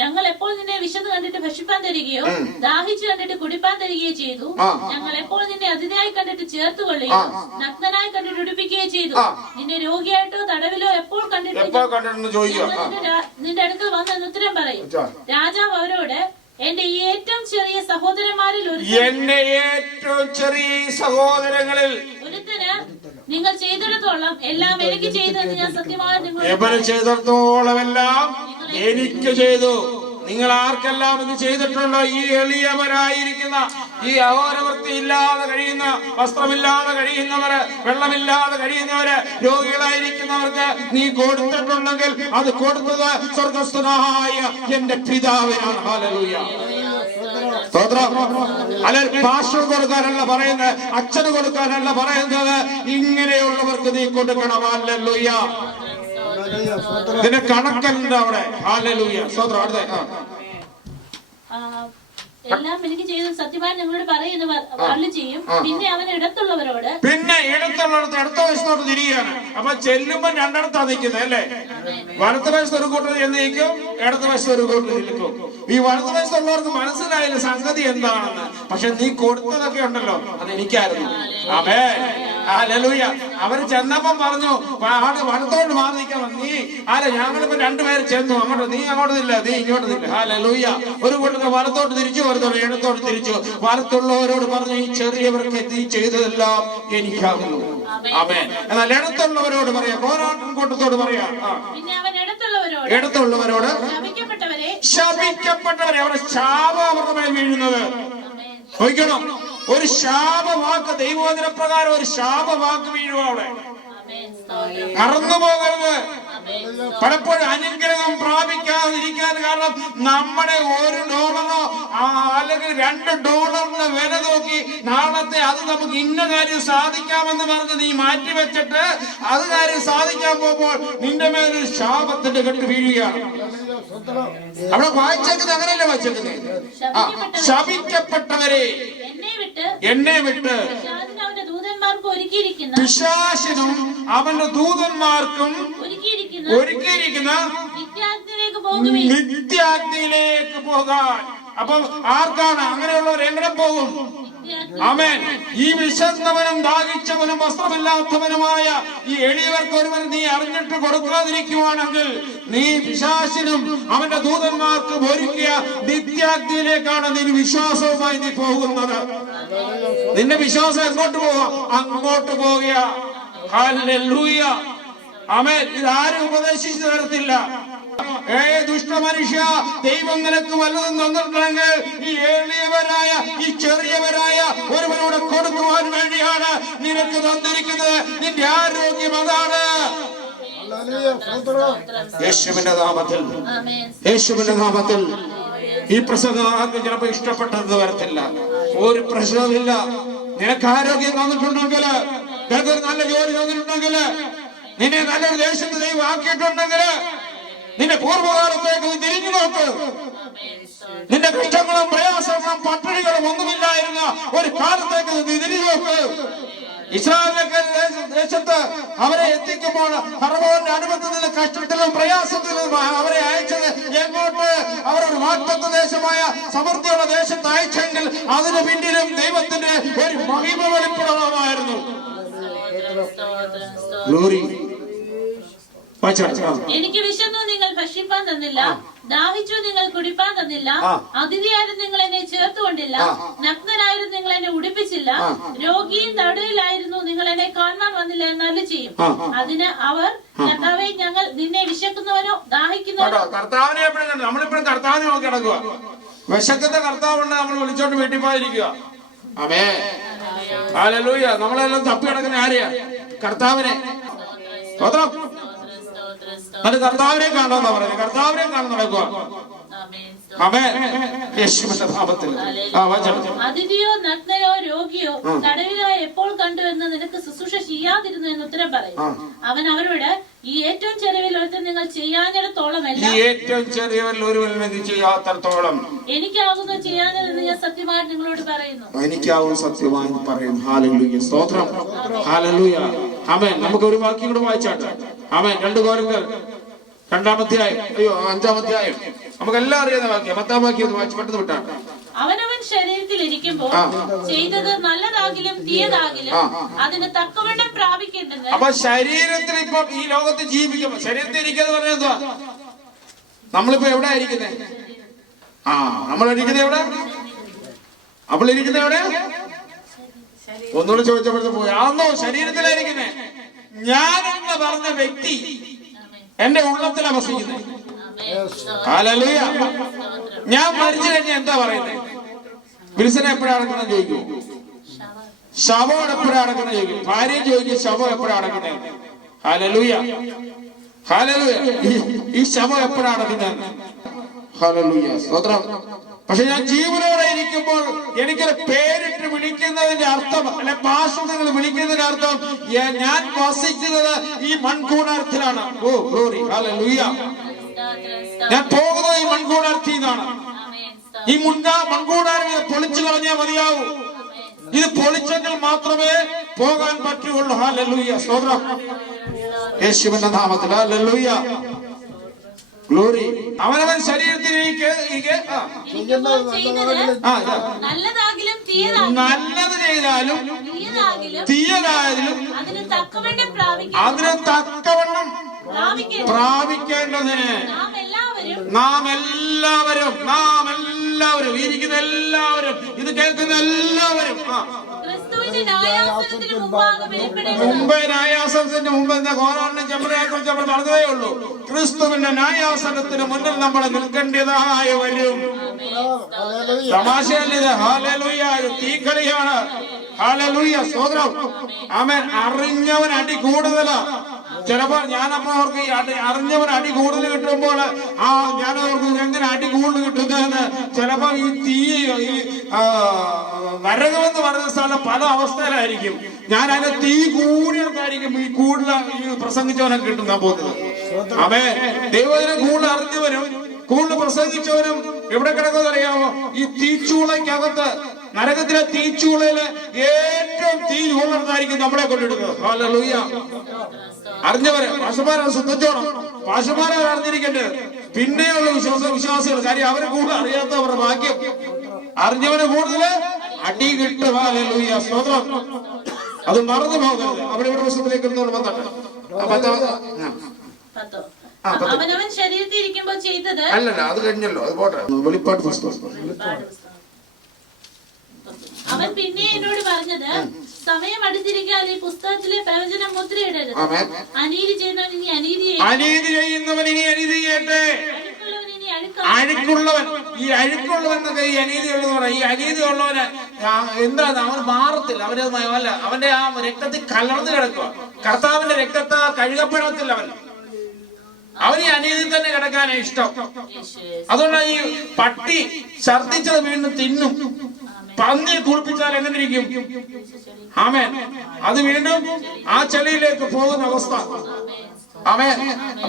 ഞങ്ങൾ എപ്പോൾ നിന്നെ വിശന്ന് കണ്ടിട്ട് ഭക്ഷിപ്പാൻ തരികയോ ദാഹിച്ചു കണ്ടിട്ട് കുടിപ്പാൻ തരികയോ ചെയ്തു. ഞങ്ങൾ എപ്പോൾ നിന്നെ അതിഥിയായി കണ്ടിട്ട് ചേർത്ത് കൊള്ളുകയോ നഗ്നനായി കണ്ടിട്ട് ഉടുപ്പിക്കുകയോ ചെയ്തു. നിന്നെ രോഗിയായിട്ടോ തടവിലോ എപ്പോൾ കണ്ടിട്ട് നിന്റെ അടുക്കൽ വന്നെന്ന് ഉത്തരം പറയും. രാജാവ് അവരോട്, എന്റെ ഏറ്റവും ചെറിയ സഹോദരന്മാരിൽ ഒരുത്തന് നിങ്ങൾ ചെയ്തിടത്തോളം എല്ലാം എനിക്ക് ചെയ്തെന്ന് ഞാൻ സത്യമായി എനിക്ക് ചെയ്തു. നിങ്ങൾ ആർക്കെല്ലാം ഇത് ചെയ്തിട്ടുണ്ടോ? ഈ എളിയവരായിരിക്കുന്ന, ഈ അഹോരവൃത്തി ഇല്ലാതെ കഴിയുന്ന, വസ്ത്രമില്ലാതെ കഴിയുന്നവര്, വെള്ളമില്ലാതെ കഴിയുന്നവര്, രോഗികളായിരിക്കുന്നവർക്ക് നീ കൊടുത്തിട്ടുണ്ടെങ്കിൽ അത് കൊടുത്തത് സ്വർഗസ്ഥനായ എന്റെ പിതാവിനാണ്. ഹല്ലേലൂയ, സ്തോത്രം. അല്ലെങ്കിൽ പാസ്റ്റർ കൊടുക്കാനല്ല പറയുന്നത്, അച്ഛന് കൊടുക്കാനല്ല പറയുന്നത്, ഇങ്ങനെയുള്ളവർക്ക് നീ കൊടുക്കണം. ഹല്ലേലൂയ, ഇതിന്റെ കണക്കുണ്ട് അവിടെ. ഹല്ലേലൂയ, സ്തോത്രം. അടുത്ത എല്ലാം എനിക്ക് ചെയ്ത് സത്യമായി നിങ്ങളോട് പറയുന്നു ചെയ്യും. പിന്നെ അവൻ ഇടത്തുള്ളവരോട്, അടുത്ത വശത്തോട്ട് തിരികെയാണ്. അപ്പൊ ചെല്ലുമ്പോ 2 നിൽക്കുന്നത് അല്ലേ? വലത്ത് വശത്ത് ഒരു കൂട്ടർ ചെന്ന് നിൽക്കും, ഇടത്ത് വശത്ത് ഒരു കൂട്ടർ നിൽക്കും. ഈ വലത്ത് വശത്തുള്ളവർക്ക് മനസ്സിലായില്ല സംഗതി എന്താണെന്ന്. പക്ഷെ നീ കൊടുത്തതൊക്കെ ഉണ്ടല്ലോ, അത് എനിക്കായിരുന്നു. ആമേൻ, ഹല്ലേലൂയ. അവര് ചെന്നപ്പം പറഞ്ഞു, വലത്തോട്ട് മാറി നിൽക്കാൻ. നീ ഞങ്ങളിപ്പോ 2 പേര് ചെന്നു, അങ്ങോട്ട് നീ അങ്ങോട്ട് നില്ല, നീ ഇങ്ങോട്ട് നില്ല. ഹല്ലേലൂയ. ഒരു കൂട്ടർ വലത്തോട്ട് തിരിച്ചു, ഇടത്തോട്ട് തിരിച്ചു. വലത്തുള്ളവരോട് പറഞ്ഞു, ഈ ചെറിയവർക്ക് നീ ചെയ്തതെല്ലാം എനിക്കാകുന്നു. ആമേൻ. എന്നാൽ ഇടത്തുള്ളവരോട് പറയാ, പോരാട്ടം കൂട്ടത്തോട് പറയാ, ഇടത്തുള്ളവരോട് ശപിക്കപ്പെട്ടവരെ, അവരുടെ ശാപം അവരുടെ മേൽ വീഴുന്നത്. നോക്കണം, ഒരു ശാപവാക്ക്, ദൈവവചന പ്രകാരം ഒരു ശാപവാക്ക് വീഴുക അവിടെ. മറന്നു പോകരുത്. പലപ്പോഴും അനുഗ്രഹം പ്രാപിക്കാതിരിക്കാൻ കാരണം നമ്മുടെ $1 അല്ലെങ്കിൽ $2 വില നോക്കി നാളത്തെ അത് നമുക്ക് ഇന്ന കാര്യം സാധിക്കാമെന്ന് പറഞ്ഞ് നീ മാറ്റിവെച്ചിട്ട് അത് കാര്യം സാധിക്കാൻ പോകുമ്പോൾ നിന്റെ മേലൊരു ശാപത്തിന്റെ കെട്ട് വീഴുകയാണ്. അവിടെ വായിച്ചേക്കുന്നത് അങ്ങനെയല്ല വായിച്ചേക്കുന്നത്. ശപിക്കപ്പെട്ടവരെ എന്നെ വിട്ട് ദൂതന്മാർക്ക് ഒരുക്കിയിരിക്കുന്ന പിശാചിനും അവന്റെ ദൂതന്മാർക്കും ഒരുക്കിയിരിക്കുന്ന നിത്യാഗ്നിയിലേക്ക് പോകുവിൻ. നിത്യാഗ്നിയിലേക്ക് പോകാൻ. അപ്പൊ ആർക്കാണ് അങ്ങനെയുള്ളവർ എങ്ങനെ പോകും? ആമേൻ. ഈ വിശന്നവനും ദാഹിച്ചവനും വസ്ത്രമില്ലാത്തവനുമായ ഈ എളിയവർക്ക് ഒരുവൻ നീ അറിഞ്ഞിട്ട് കൊടുക്കാതിരിക്കുവാണെങ്കിൽ നീ പിശാചിനും അവന്റെ ദൂതന്മാർക്കും ഒരുക്കിയ നിത്യാഗ്നിയിലേക്കാണ് നീ വിശ്വാസവുമായി നീ പോകുന്നത്. നിന്റെ വിശ്വാസം എങ്ങോട്ട് പോവാ? അങ്ങോട്ട് പോവുക. ഹല്ലേലൂയ. ആമേൻ. ഇതാരും ഉപദേശിച്ചു തരത്തില്ല. ദുഷ്ട മനുഷ്യ, ദൈവം നിനക്ക് വല്ലതും തന്നിട്ടുണ്ടെങ്കിൽ ഈ എളിയവരായ ഈ ചെറിയവരായ ഒരുവനോട് കൊടുക്കുവാൻ വേണ്ടിയാണ് നിനക്ക് തന്നിരിക്കുന്നത്. നിന്റെ ആരോഗ്യം അതാണ്. യേശുവിന്റെ നാമത്തിൽ, യേശുവിന്റെ നാമത്തിൽ ഈ പ്രസംഗം ആർക്കും ചിലപ്പോൾ ഇഷ്ടപ്പെട്ടത് വരത്തില്ല. ഒരു പ്രശ്നവുമില്ല. നിനക്ക് ആരോഗ്യം തന്നിട്ടുണ്ടെങ്കിൽ, നിനക്ക് നല്ല ജോലി തന്നിട്ടുണ്ടെങ്കിൽ, നിന്നെ നല്ലൊരു ദേശത്ത് ദൈവം ആക്കിയിട്ടുണ്ടെങ്കിൽ നിന്റെ പൂർവ്വകാലത്തേക്ക് തിരിഞ്ഞു നോക്ക്. നിന്റെ കഷ്ടങ്ങളും പ്രയാസങ്ങളും പട്ടിണികളും ഒന്നുമില്ലായിരുന്ന ഒരു കാലത്തേക്ക് തിരിഞ്ഞു നോക്ക്. ഇസ്രായേലിന്റെ ദേശത്ത് അവരെ എത്തിക്കുമ്പോൾ ഫറവോന്റെ അനുമതിയിൽ നിന്ന് കഷ്ടത്തിലും പ്രയാസത്തിലും അവരെ അയച്ചത് എങ്ങോട്ട്? അവരൊരു വാഗ്ദത്ത ദേശമായ സമൃദ്ധിയുള്ള ദേശത്ത് അയച്ചെങ്കിൽ അതിന് പിന്നിലും ദൈവത്തിന്റെ ഒരു മഹിമ വെളിപ്പെടണമായിരുന്നു. ഗ്ലോറി. എനിക്ക് വിശന്നു നിങ്ങൾ ഭക്ഷിപ്പാൻ തന്നില്ല, ദാഹിച്ചു നിങ്ങൾ കുടിപ്പാൻ തന്നില്ല, അതിഥിയാരും നിങ്ങൾ എന്നെ ചേർത്തുകൊണ്ടില്ല, നഗ്നനായിരുന്നു നിങ്ങൾ എന്നെ ഉടുപ്പിച്ചില്ല, രോഗിയും തടവിലായിരുന്നു നിങ്ങൾ എന്നെ കാണാൻ വന്നില്ല എന്നല്ല ചെയ്യും. അതിന് അവർ, കർത്താവേ, ഞങ്ങൾ നിന്നെ വിശക്കുന്നവനോ ദാഹിക്കുന്നവനോ. കർത്താവിനെ എപ്പോഴും നമ്മളിപ്പോഴും കർത്താവിനെ നോക്കി കിടക്കുക. വിശക്കുന്ന കർത്താവുണ്ട്, നമ്മൾ വിളിച്ചോണ്ട് വീട്ടിൽ പോയിരിക്കുക. ആമേ. ഹല്ലേലൂയ. നമ്മളെല്ലാം തപ്പി കിടക്കുന്ന ആരെയാ? കർത്താവിനെ. അത് കർത്താവിനെ കാണാന്നാ പറയുന്നത്. കർത്താവിനെ കാണാൻ നടക്കുക. അതിഥിയോ നഗ്നയോ രോഗിയോ തടവിലോ എപ്പോൾ കണ്ടു എന്ന് നിനക്ക് ശുശ്രൂഷ ചെയ്യാതിരുന്നു എന്ന് ഉത്തരം പറയും. അവൻ അവരോട്, ഈ ഏറ്റവും ചെറിയവരിൽ ഒരുത്തൻ നിങ്ങൾ ചെയ്യാനിടത്തോളമല്ല, ഏറ്റവും ചെറിയവരിൽ ഒരുവൻ ചെയ്യാത്തടത്തോളം എനിക്കാകുന്നു ചെയ്യാനെന്ന് ഞാൻ സത്യമായിട്ട് നിങ്ങളോട് പറയുന്നു. എനിക്കാവും സത്യമായി പറയുന്നു. ഹല്ലേലൂയ. സ്തോത്രം. ഹല്ലേലൂയ. ആമേൻ. നമുക്ക് ഒരു വാക്യം കൂടെ വായിച്ചാട്ടെ. ആമേൻ. 2 കോരിന്ത്യർ 5-ാം അധ്യായം നമുക്കെല്ലാം അറിയാവുന്ന വാക്യം. 10-ാം വാക്യം ഒന്ന് വായിച്ച് പെട്ടെന്ന് വിട്ടാണ്. അവനവൻ ശരീരത്തിൽ ഇരിക്കുമ്പോൾ ചെയ്തത് നല്ലതാകിലും തീയതാകിലും അതിന് തക്കവണ്ണം പ്രാപിക്കേണ്ടത്. അപ്പൊ ശരീരത്തിൽ ഇപ്പൊ ഈ ലോകത്ത് ജീവിക്കുമ്പോ ശരീരത്തിൽ ഇരിക്കുന്നത് പറഞ്ഞാൽ നമ്മളിപ്പോ എവിടെ ഇരിക്കുന്നത്? നമ്മൾ ഇരിക്കുന്നത് എവിടെ? അപ്പോൾ ഇരിക്കുന്നത് എവിടെ? ഒന്നുകൂടെ ചോദിച്ചപ്പോഴത്തെ പോയി. ആന്നോ ശരീരത്തിലായിരിക്കുന്നേ? ഞാനെന്ന് പറഞ്ഞ വ്യക്തി എന്റെ ഉള്ളത്തിലാണ് വസിക്കുന്നത്. ഹല്ലേലൂയ. ഞാൻ മരിച്ചു കഴിഞ്ഞാൽ എന്താ പറയുന്നത്? വിൽസനെ എപ്പോഴാണ് അടക്കുന്നത് ചോദിക്കും. ശവം എപ്പോഴാണ് അടക്കുന്നത് ചോദിക്കും. ഭാര്യയും ചോദിക്കും ശവം എപ്പോഴാണ് അടക്കുന്നത്. ഹല്ലേലൂയ. ഹല്ലേലൂയ. ഈ ശവം എപ്പോഴാണ് അടക്കുന്നത്? ഹല്ലേലൂയ. സ്തോത്രം. പക്ഷെ ഞാൻ ജീവനോടെ ഇരിക്കുമ്പോൾ എനിക്കൊരു പേരിട്ട് വിളിക്കുന്നതിന്റെ അർത്ഥം, അല്ലെ ഭാഷകൾ വിളിക്കുന്നതിന്റെ അർത്ഥം, ഞാൻ വസിക്കുന്നത് ഈ മൺകൂടാരത്തിലാണ്. ഓ ഗ്ലോറി. ഹല്ലേലൂയ. ഞാൻ പോകുന്നത് ഈ മൺകൂടാരത്തിൽ നിന്നാണ്. ഈ മൺകൂടാരം പൊളിച്ചു കളഞ്ഞാൽ മതിയാവൂ. ഇത് പൊളിച്ചെങ്കിൽ മാത്രമേ പോകാൻ പറ്റുള്ളൂ. ഹല്ലേലൂയ. സ്തോത്രം. യേശുവിന്റെ നാമത്തിൽ. ഹല്ലേലൂയ. ഗ്ലോറി. അവനവൻ ശരീരത്തിലേക്ക് നല്ലതാകിലും നല്ലത് ചെയ്താലും തീയതായാലും അതിന് തക്കവണ്ണം പ്രാപിക്കേണ്ടതിന് നാം എല്ലാവരും ഇരിക്കുന്ന എല്ലാവരും, ഇത് കേൾക്കുന്ന എല്ലാവരും മുമ്പേ ന്യായാസനത്തിന്റെ മുമ്പ് എന്താ കോറാറിനെ ചെമ്പറയെ കുറിച്ച് നമ്മൾ പറഞ്ഞതേ ഉള്ളൂ. ക്രിസ്തുവിന്റെ ന്യായാസനത്തിന് മുന്നിൽ നമ്മൾ നിൽക്കേണ്ടതായ വരും. തമാശയല്ലിത്. ഹല്ലേലൂയ. തീക്കളിയാണ്. ഹല്ലേലൂയ. സ്തോത്രം. ആമേൻ. അറിഞ്ഞവൻ അടി കൂടുതലാ. ചിലപ്പോ ഞാനപ്പോ അവർക്ക് അറിഞ്ഞവൻ അടി കൂടുതൽ കിട്ടുമ്പോൾ ഞാനവർക്ക് എങ്ങനെ അടി കൂടുതൽ കിട്ടുന്നതെന്ന് ചിലപ്പോ ഈ തീ നരകമെന്ന് പറയുന്ന സ്ഥലം പല അവസ്ഥയിലായിരിക്കും. ഞാൻ അതിനെ തീ കൂടിയൊക്കെയായിരിക്കും ഈ കൂടുതൽ പ്രസംഗിച്ചവനൊക്കെ കിട്ടുന്ന പോകുന്നത്. അവൻ ദൈവത്തിനെ കൂടുതൽ അറിഞ്ഞവനും കൂടുതൽ പ്രസംഗിച്ചവനും എവിടെ കിടക്കുന്നത് അറിയാമോ? ഈ തീച്ചൂളയ്ക്കകത്ത്, നരകത്തിലെ തീച്ചൂളയില് ഏറ്റവും തീ ഉണർന്ന സ്ഥാനത്തായിരിക്കും നമ്മളെ കൊണ്ടിടുന്നത്. ഹല്ലേലൂയ. അറിഞ്ഞവരെ പാഷമാരാണ് ശ്രദ്ധിച്ചോണം. പാഷമാരാണ് അറിഞ്ഞിരിക്കേണ്ടത്. പിന്നെയുള്ള വിശ്വാസികൾ, കാര്യം അവരെ കൂടുതൽ അറിയാത്തവരുടെ ഭാഗ്യം. അറിഞ്ഞവന് കൂടുതൽ അടി കിട്ടും. ഹല്ലേലൂയ, സ്തോത്രം. അത് മറന്നു പോകരുത്. അവിടെ ഇവിടെ പുസ്തകത്തിലേക്ക് വന്നിട്ട് അവനവൻ ശരീരത്തിൽ ഇരിക്കുമ്പോൾ ചെയ്തത് അല്ലല്ല, അത് കഴിഞ്ഞല്ലോ, അത് പോട്ടെ. വെളിപ്പാട് പുസ്തകം. അവൻ പിന്നെ എന്നോട് പറഞ്ഞത്, സമയം അടുത്തിരിക്കാൻ ഈ പുസ്തകത്തിലെ പ്രവചനം മുദ്രയിടരുത്. അനീതി ചെയ്യുന്നവൻ ഇനി അനീതി ചെയ്യട്ടെ. അഴുക്കുള്ളവൻ, ഈ അഴുക്കുള്ളവൻ എന്നൊക്കെ ഈ അനീതി ഉള്ളതെന്ന് പറയാം. ഈ അനീതി ഉള്ളവന് എന്താണ്, അവൻ മാറത്തില്ല. അവന്റെ അവന്റെ ആ രക്തത്തിൽ കലർന്നു കിടക്കുക. കർത്താവിന്റെ രക്തത്തെ കഴുകപ്പെടത്തില്ല. അവന് ഈ അനീതി തന്നെ കിടക്കാനാ ഇഷ്ടം. അതുകൊണ്ടാണ് ഈ പട്ടി ഛർദിച്ചത് വീണ്ടും തിന്നും. പന്നിയെ കുളിപ്പിച്ചാൽ എങ്ങനെ ഇരിക്കും? ആമേൻ. അത് വീണ്ടും ആ ചെളിയിലേക്ക് പോകുന്ന അവസ്ഥ. ആമേൻ.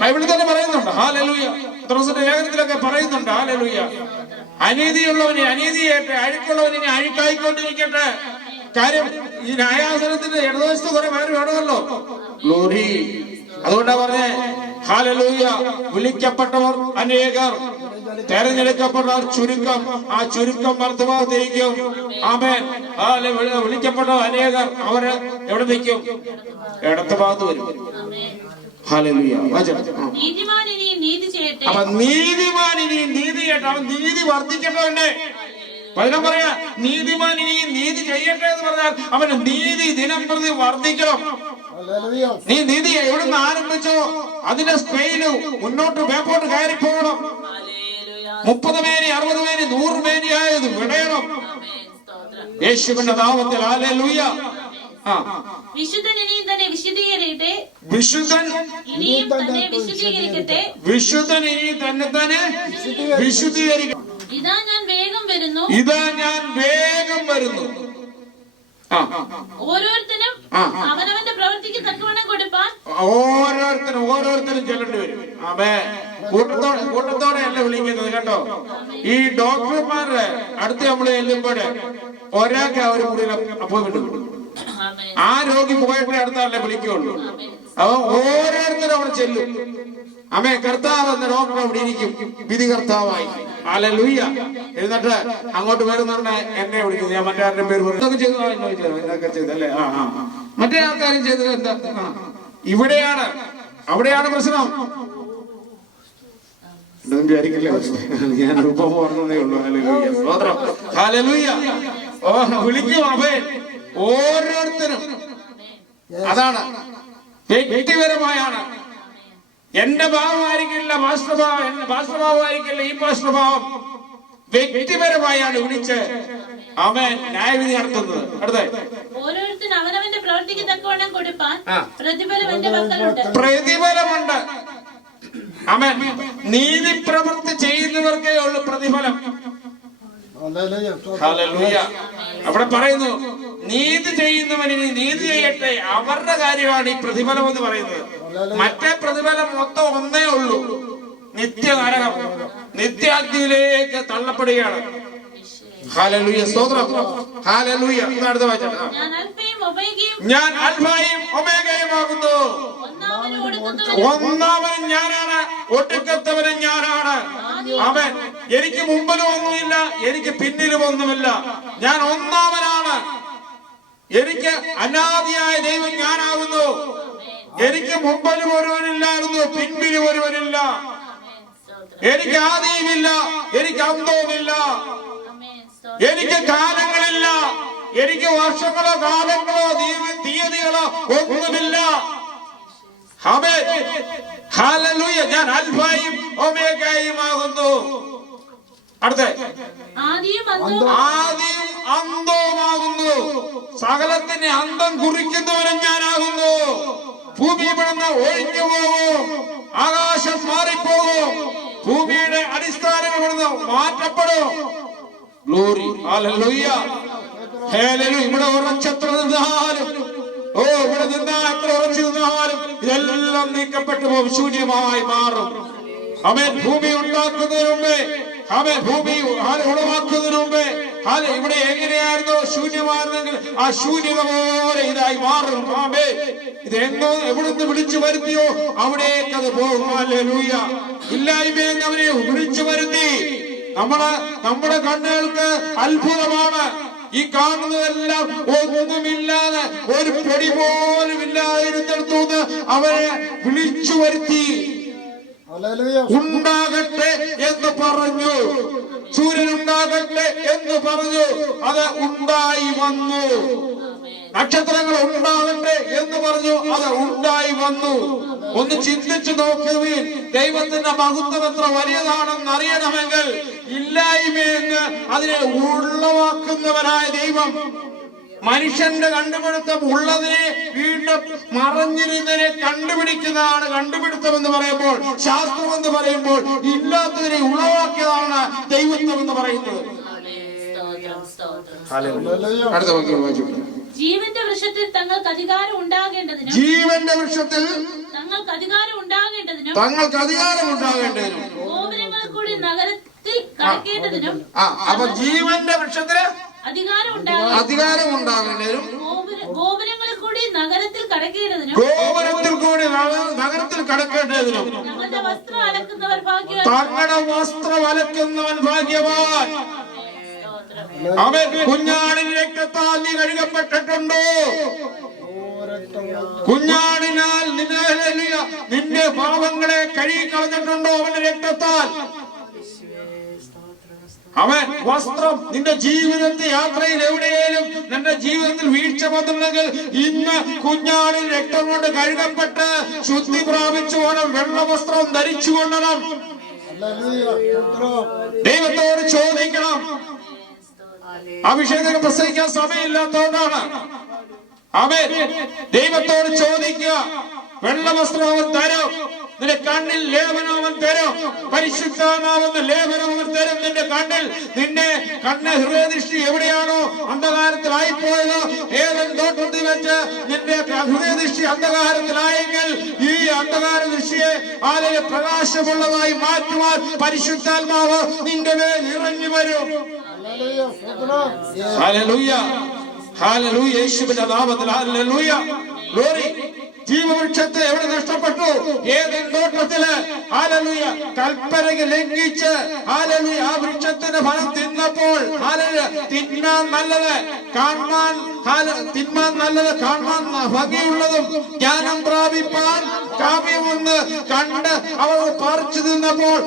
ബൈബിളിൽ തന്നെ പറയുന്നുണ്ട്. ഹല്ലേലൂയ. പത്രോസിന്റെ ലേഖനത്തിലൊക്കെ പറയുന്നുണ്ട്. ഹല്ലേലൂയ. അനീതിയുള്ളവനെ അനീതി ചെയ്യട്ടെ, അഴുക്കുള്ളവനെ അഴുക്കായിക്കൊണ്ടിരിക്കട്ടെ. കാര്യം ഈ ന്യായാസനത്തിന്റെ ഇടതുവശത്ത് കുറെ പേര് വേണമല്ലോ. ഗ്ലോറി. അതുകൊണ്ടാ പറഞ്ഞേ, ഹല്ലേലൂയ. വിളിക്കപ്പെട്ടവർ അനേകർ, തെരഞ്ഞെടുക്കപ്പെട്ടവർ ചുരുക്കം. ആ ചുരുക്കം വർദ്ധമായിരിക്കും. ആമേൻ. വിളിക്കപ്പെട്ടവർ അനേകർ, അവര് എവിടെ നിൽക്കും? ഇടത്ത് ഭാഗത്ത് വരും. ഹല്ലേലൂയ. നീതിമാൻ ഇനി നീതി ചെയ്യട്ടെ. അപ്പൊ നീതിമാൻ ഇനി നീതി ചെയ്യട്ടെ. അവൻ നീതി വർദ്ധിക്കട്ടെ. പതിനം പറയാ, നീതിമാൻ ഇനി നീതി ചെയ്യട്ടെ എന്ന് പറഞ്ഞാൽ അവന് നീതി ദിനം പ്രതി വർദ്ധിക്കണം. നീ നീതി എവിടുന്ന് ആരംഭിച്ചോ അതിന്റെ സ്കെയില് മുന്നോട്ട് ബാക്കോട്ട് കയറി പോകണം. 30 മേനി 60 മേനി 100 മേനി ആയത് വിടയണം യേശുവിന്റെ നാമത്തിൽ. ഹല്ലേലൂയ. വിശുദ്ധൻ ഇനിയും തന്നെ വിശുദ്ധീകരിക്കട്ടെ. വിശുദ്ധൻ ഇനിയും തന്നെ വിശുദ്ധീകരിക്കട്ടെ. വിശുദ്ധൻ ഇനി തന്നെ തന്നെ വിശുദ്ധീകരിക്കും. ഇതാ ഞാൻ വേഗം വരുന്നു. ഇതാ ഞാൻ വേഗം വരുന്നു. ഓരോരുത്തരും അവനവന്റെ പ്രവൃത്തിക്ക് തക്കവണ്ണം കൊടുപ്പാൻ ഓരോരുത്തരും ചെല്ലേണ്ടി വരും. ആമേ. കൂട്ടത്തോടെ അല്ല വിളിക്കുന്നത് കേട്ടോ. ഈ ഡോക്ടർമാരുടെ അടുത്ത് നമ്മൾ ചെല്ലുമ്പോഴേ ഒരാൾക്ക് അവർ മുറിയിൽ അപ്പോയിന്റ്മെന്റ് കൊടുക്കും. ആ രോഗി പോയപ്പോഴേ അടുത്താളെ വിളിക്കുള്ളൂ. അപ്പൊ ഓരോരുത്തരും അവിടെ ചെല്ലും. അമ്മേ, കർത്താവ് എന്ന ഡോക്ടർ അവിടെ ഇരിക്കും, വിധി കർത്താവായി. ഹല്ലേലൂയ. എന്നിട്ട് അങ്ങോട്ട് വരുന്നുണ്ട് എന്നെ വിളിക്കുന്നത്. ഞാൻ മറ്റേ പേര് പറഞ്ഞു ചെയ്തല്ലേ? മറ്റേ ആൾക്കാരും ചെയ്തത് എന്താ? ഇവിടെയാണ്, അവിടെയാണ് പ്രശ്നം. ഞാൻ രൂപം പറഞ്ഞതേ ഉള്ളൂ. ഹല്ലേലൂയ, സ്തോത്രം. ഹല്ലേലൂയ. ഓ, വിളിക്കും. അവൻ ഓരോരുത്തരും അതാണ് വ്യക്തിപരമായാണ്. എന്റെ ഭാവമായിരിക്കില്ല പാസ്റ്റർഭാവം, എന്റെ പാസ്റ്റർഭാവമായിരിക്കില്ല ഈ പാസ്റ്റർഭാവം. വ്യക്തിപരമായാണ് വിളിച്ച് അവൻ ന്യായവിധി നടത്തുന്നത്. അടുത്ത ഓരോരുത്തരും അവനവന്റെ പ്രവൃത്തിക്ക് തക്കവണ്ണം കൊടുപ്പാൻ പ്രതിഫലം എന്റെ പക്കലുണ്ട്. പ്രതിഫലമുണ്ട്. അവൻ നീതി പ്രവൃത്തി ചെയ്യുന്നവർക്കേ ഉള്ളു പ്രതിഫലം. ഹല്ലേലൂയ. അവിടെ പറയുന്നു, നീതി ചെയ്യുന്നവന് നീതി ചെയ്യട്ടെ. അവരുടെ കാര്യമാണ് ഈ പ്രതിഫലം എന്ന് പറയുന്നത്. മറ്റേ പ്രതിഫലം മൊത്തം ഒന്നേ ഉള്ളൂ, നിത്യനരകം, നിത്യാഗ്നിയിലേക്ക് തള്ളപ്പെടുകയാണ്. ഹല്ലേലൂയ, സ്തോത്രം. ഹല്ലേലൂയ. അടുത്ത വായിച്ചാൽ, ഞാൻ അൽഫയും ഒമേഗയുമാകുന്നു. ഒന്നാമനും ഞാനാണ്, ഒടുക്കത്തവനും ഞാനാണ്. അവൻ എനിക്ക് മുമ്പിലും ഒന്നുമില്ല, എനിക്ക് പിന്നിലും ഒന്നുമില്ല. ഞാൻ ഒന്നാമനാണ്. എനിക്ക് അനാദിയായ ദൈവം ഞാനാകുന്നു. എനിക്ക് മുമ്പിലും ഒരുവനില്ലായിരുന്നു, പിൻപിലും ഒരുവനില്ല. എനിക്ക് ആദിയുമില്ല, എനിക്ക് അന്തവുമില്ല. എനിക്ക് കാലങ്ങളില്ല, എനിക്ക് വർഷങ്ങളോ കാലങ്ങളോ തീയതികളോ ഒന്നുമില്ല. ഹല്ലേലൂയ. ഞാൻ അൽഫയും ഒമേഗയുമാകുന്നു. അടുത്ത ആദിയും അന്തവുമാകുന്നു. സകലത്തിന്റെ അന്തം കുറിക്കുന്നവനും ഞാനാകുന്നു. ഭൂമി ഇവിടുന്ന് ഒഴിഞ്ഞു പോകും, ആകാശം മാറിപ്പോകും, ഭൂമിയുടെ അടിസ്ഥാനം ഇവിടുന്ന് മാറ്റപ്പെടും. ഗ്ലോറി. ഹല്ലേലൂയ. ഹല്ലേലൂയ. ഇവിടെ ഉറച്ചെത്ര നിന്നാലും, ഇവിടെ നിന്നാ എത്ര ഉറച്ചു നിന്നാലും ഇതെല്ലാം നീക്കപ്പെട്ടു പോകും, ശൂന്യമായി മാറും. അവൻ ഭൂമി ഉണ്ടാക്കുന്നതിന് മുമ്പേ, അവൻ ഭൂമി ഉളവാക്കുന്നതിന് മുമ്പേ ഇവിടെ എങ്ങനെയായിരുന്നു ശൂന്യമായിരുന്നെങ്കിൽ ആ ശൂന്യത പോലെ ഇതായി മാറും. ആമേൻ. ഇത് എവിടുന്ന് വിളിച്ചു വരുത്തിയോ അവിടേക്ക് അത് പോകും. ഹല്ലേലൂയ. ഇല്ലായ്മയെന്ന് അവനെ വിളിച്ചു വരുത്തി. നമ്മുടെ കണ്ണുകൾക്ക് അത്ഭുതമാണ് ഈ കാണുന്നതെല്ലാം. ഒന്നുമില്ലാതെ ഒരു പൊടി പോലും ഇല്ലാതിരുന്നിടത്തുനിന്ന് അവരെ വിളിച്ചു വരുത്തി. ഉണ്ടാകട്ടെ എന്ന് പറഞ്ഞു. സൂര്യൻ ഉണ്ടാകട്ടെ എന്ന് പറഞ്ഞു, അത് ഉണ്ടായി വന്നു. നക്ഷത്രങ്ങൾ ഉണ്ടാകട്ടെ എന്ന് പറഞ്ഞു, അത് ഉണ്ടായി വന്നു. ഒന്ന് ചിന്തിച്ചു നോക്കുവിൻ. ദൈവത്തിന്റെ മഹത്വം എത്ര വലിയതാണെന്ന് അറിയണമെങ്കിൽ ഇല്ലായ്മയെന്ന് അതിനെ ഉള്ളവാക്കുന്നവനായ ദൈവം മനുഷ്യന്റെ കണ്ടുപിടുത്തം ഉള്ളതിനെ വീണ്ടും മറഞ്ഞിരുന്നതിനെ കണ്ടുപിടിക്കുന്നതാണ് കണ്ടുപിടുത്തം എന്ന് പറയുമ്പോൾ. ശാസ്ത്രം എന്ന് പറയുമ്പോൾ ഇല്ലാത്തതിനെ ഉളവാക്കിയതാണ് ദൈവത്വം എന്ന് പറയുന്നത്. അടുത്ത വാക്യം വായിച്ചു. ജീവന്റെ വൃക്ഷത്തിൽ തങ്ങൾക്ക് അധികാരം ഉണ്ടാകേണ്ടതിനും ജീവന്റെ വൃക്ഷത്തിൽ തങ്ങൾക്ക് അധികാരം ഉണ്ടാകേണ്ടതിനും ഗോപുരങ്ങൾ കൂടി നഗരത്തിൽ കടക്കേണ്ടതിനും. അപ്പൊ ജീവന്റെ വൃക്ഷത്തിന് അധികാരം ഉണ്ടാകേണ്ടതിനും ഗോപുരങ്ങളിൽ കൂടി നഗരത്തിൽ കടക്കേണ്ടതിനും നഗരത്തിൽ കടക്കേണ്ടതിനും ഞങ്ങളുടെ വസ്ത്രം അലക്കുന്നവർ ഭാഗ്യവാൻ. തങ്ങളുടെ വസ്ത്രം അലക്കുന്നവൻ ഭാഗ്യവാൻ. അവൻ കുഞ്ഞാടിൻ രക്തത്താൽ നീ കഴുകപ്പെട്ടിട്ടുണ്ടോ? കുഞ്ഞാടിനാൽ നിന്റെ പാപങ്ങളെ കഴുകിക്കളഞ്ഞിട്ടുണ്ടോ അവന്റെ രക്തത്താൽ? അവൻ വസ്ത്രം നിന്റെ ജീവിതത്തിൽ യാത്രയിൽ എവിടെയും നിന്റെ ജീവിതത്തിൽ വീഴ്ച വന്നിട്ടുണ്ടെങ്കിൽ ഇന്ന് കുഞ്ഞാടിൻ രക്തം കൊണ്ട് കഴുകപ്പെട്ട് ശുദ്ധി പ്രാപിച്ചു വേണം വെള്ള വസ്ത്രം ധരിച്ചു കൊള്ളണം. ദൈവത്തോട് ചോദിക്കണം. അഭിഷേകം പ്രസംഗിക്കാൻ സമയമില്ലാത്തതുകൊണ്ടാണ്. അവൻ ദൈവത്തോട് ചോദിക്കുക. വെള്ള വസ്ത്രം അവൻ തരും. നിന്റെ കണ്ണിൽ ലേപനം അവൻ തരും. പരിശുദ്ധമാവുന്ന ലേപനം അവൻ തരും നിന്റെ കണ്ണിൽ. നിന്റെ കണ്ണ് ഹൃദയദൃഷ്ടി എവിടെയാണോ അന്ധകാരത്തിലായിപ്പോയത്, ഏതെങ്കിലും തോട്ടത്തിൽ വെച്ച് നിന്റെ ഹൃദയദൃഷ്ടി അന്ധകാരത്തിലായെങ്കിൽ ഈ അന്ധകാര ദൃഷ്ടിയെ ആലയ പ്രകാശമുള്ളതായി മാറ്റുവാൻ പരിശുദ്ധാത്മാവ് നിന്റെ മേൽ ഇറങ്ങി വരും. Hallelujah, hallelujah. യേശുവിന്റെ നാമത്തിൽ ഹല്ലേലൂയ, ഗ്ലോറി. ജീവവൃക്ഷത്തെ എവിടെ നഷ്ടപ്പെട്ടു? ഏതെങ്കിലും തോട്ടത്തില് ഹല്ലേലൂയ കൽപ്പനകൾ ലംഘിച്ച് ഹല്ലേലൂയ ആ വൃക്ഷത്തിന്റെ ഫലം തിന്നപ്പോൾ ഹല്ലേലൂയ തിന്നാൻ നല്ലത് കാണാൻ ഭംഗിയുള്ളതും ജ്ഞാനം പ്രാപിപ്പാൻ കാവ്യമെന്ന് കണ്ട് അവർ പറിച്ചു നിന്നപ്പോൾ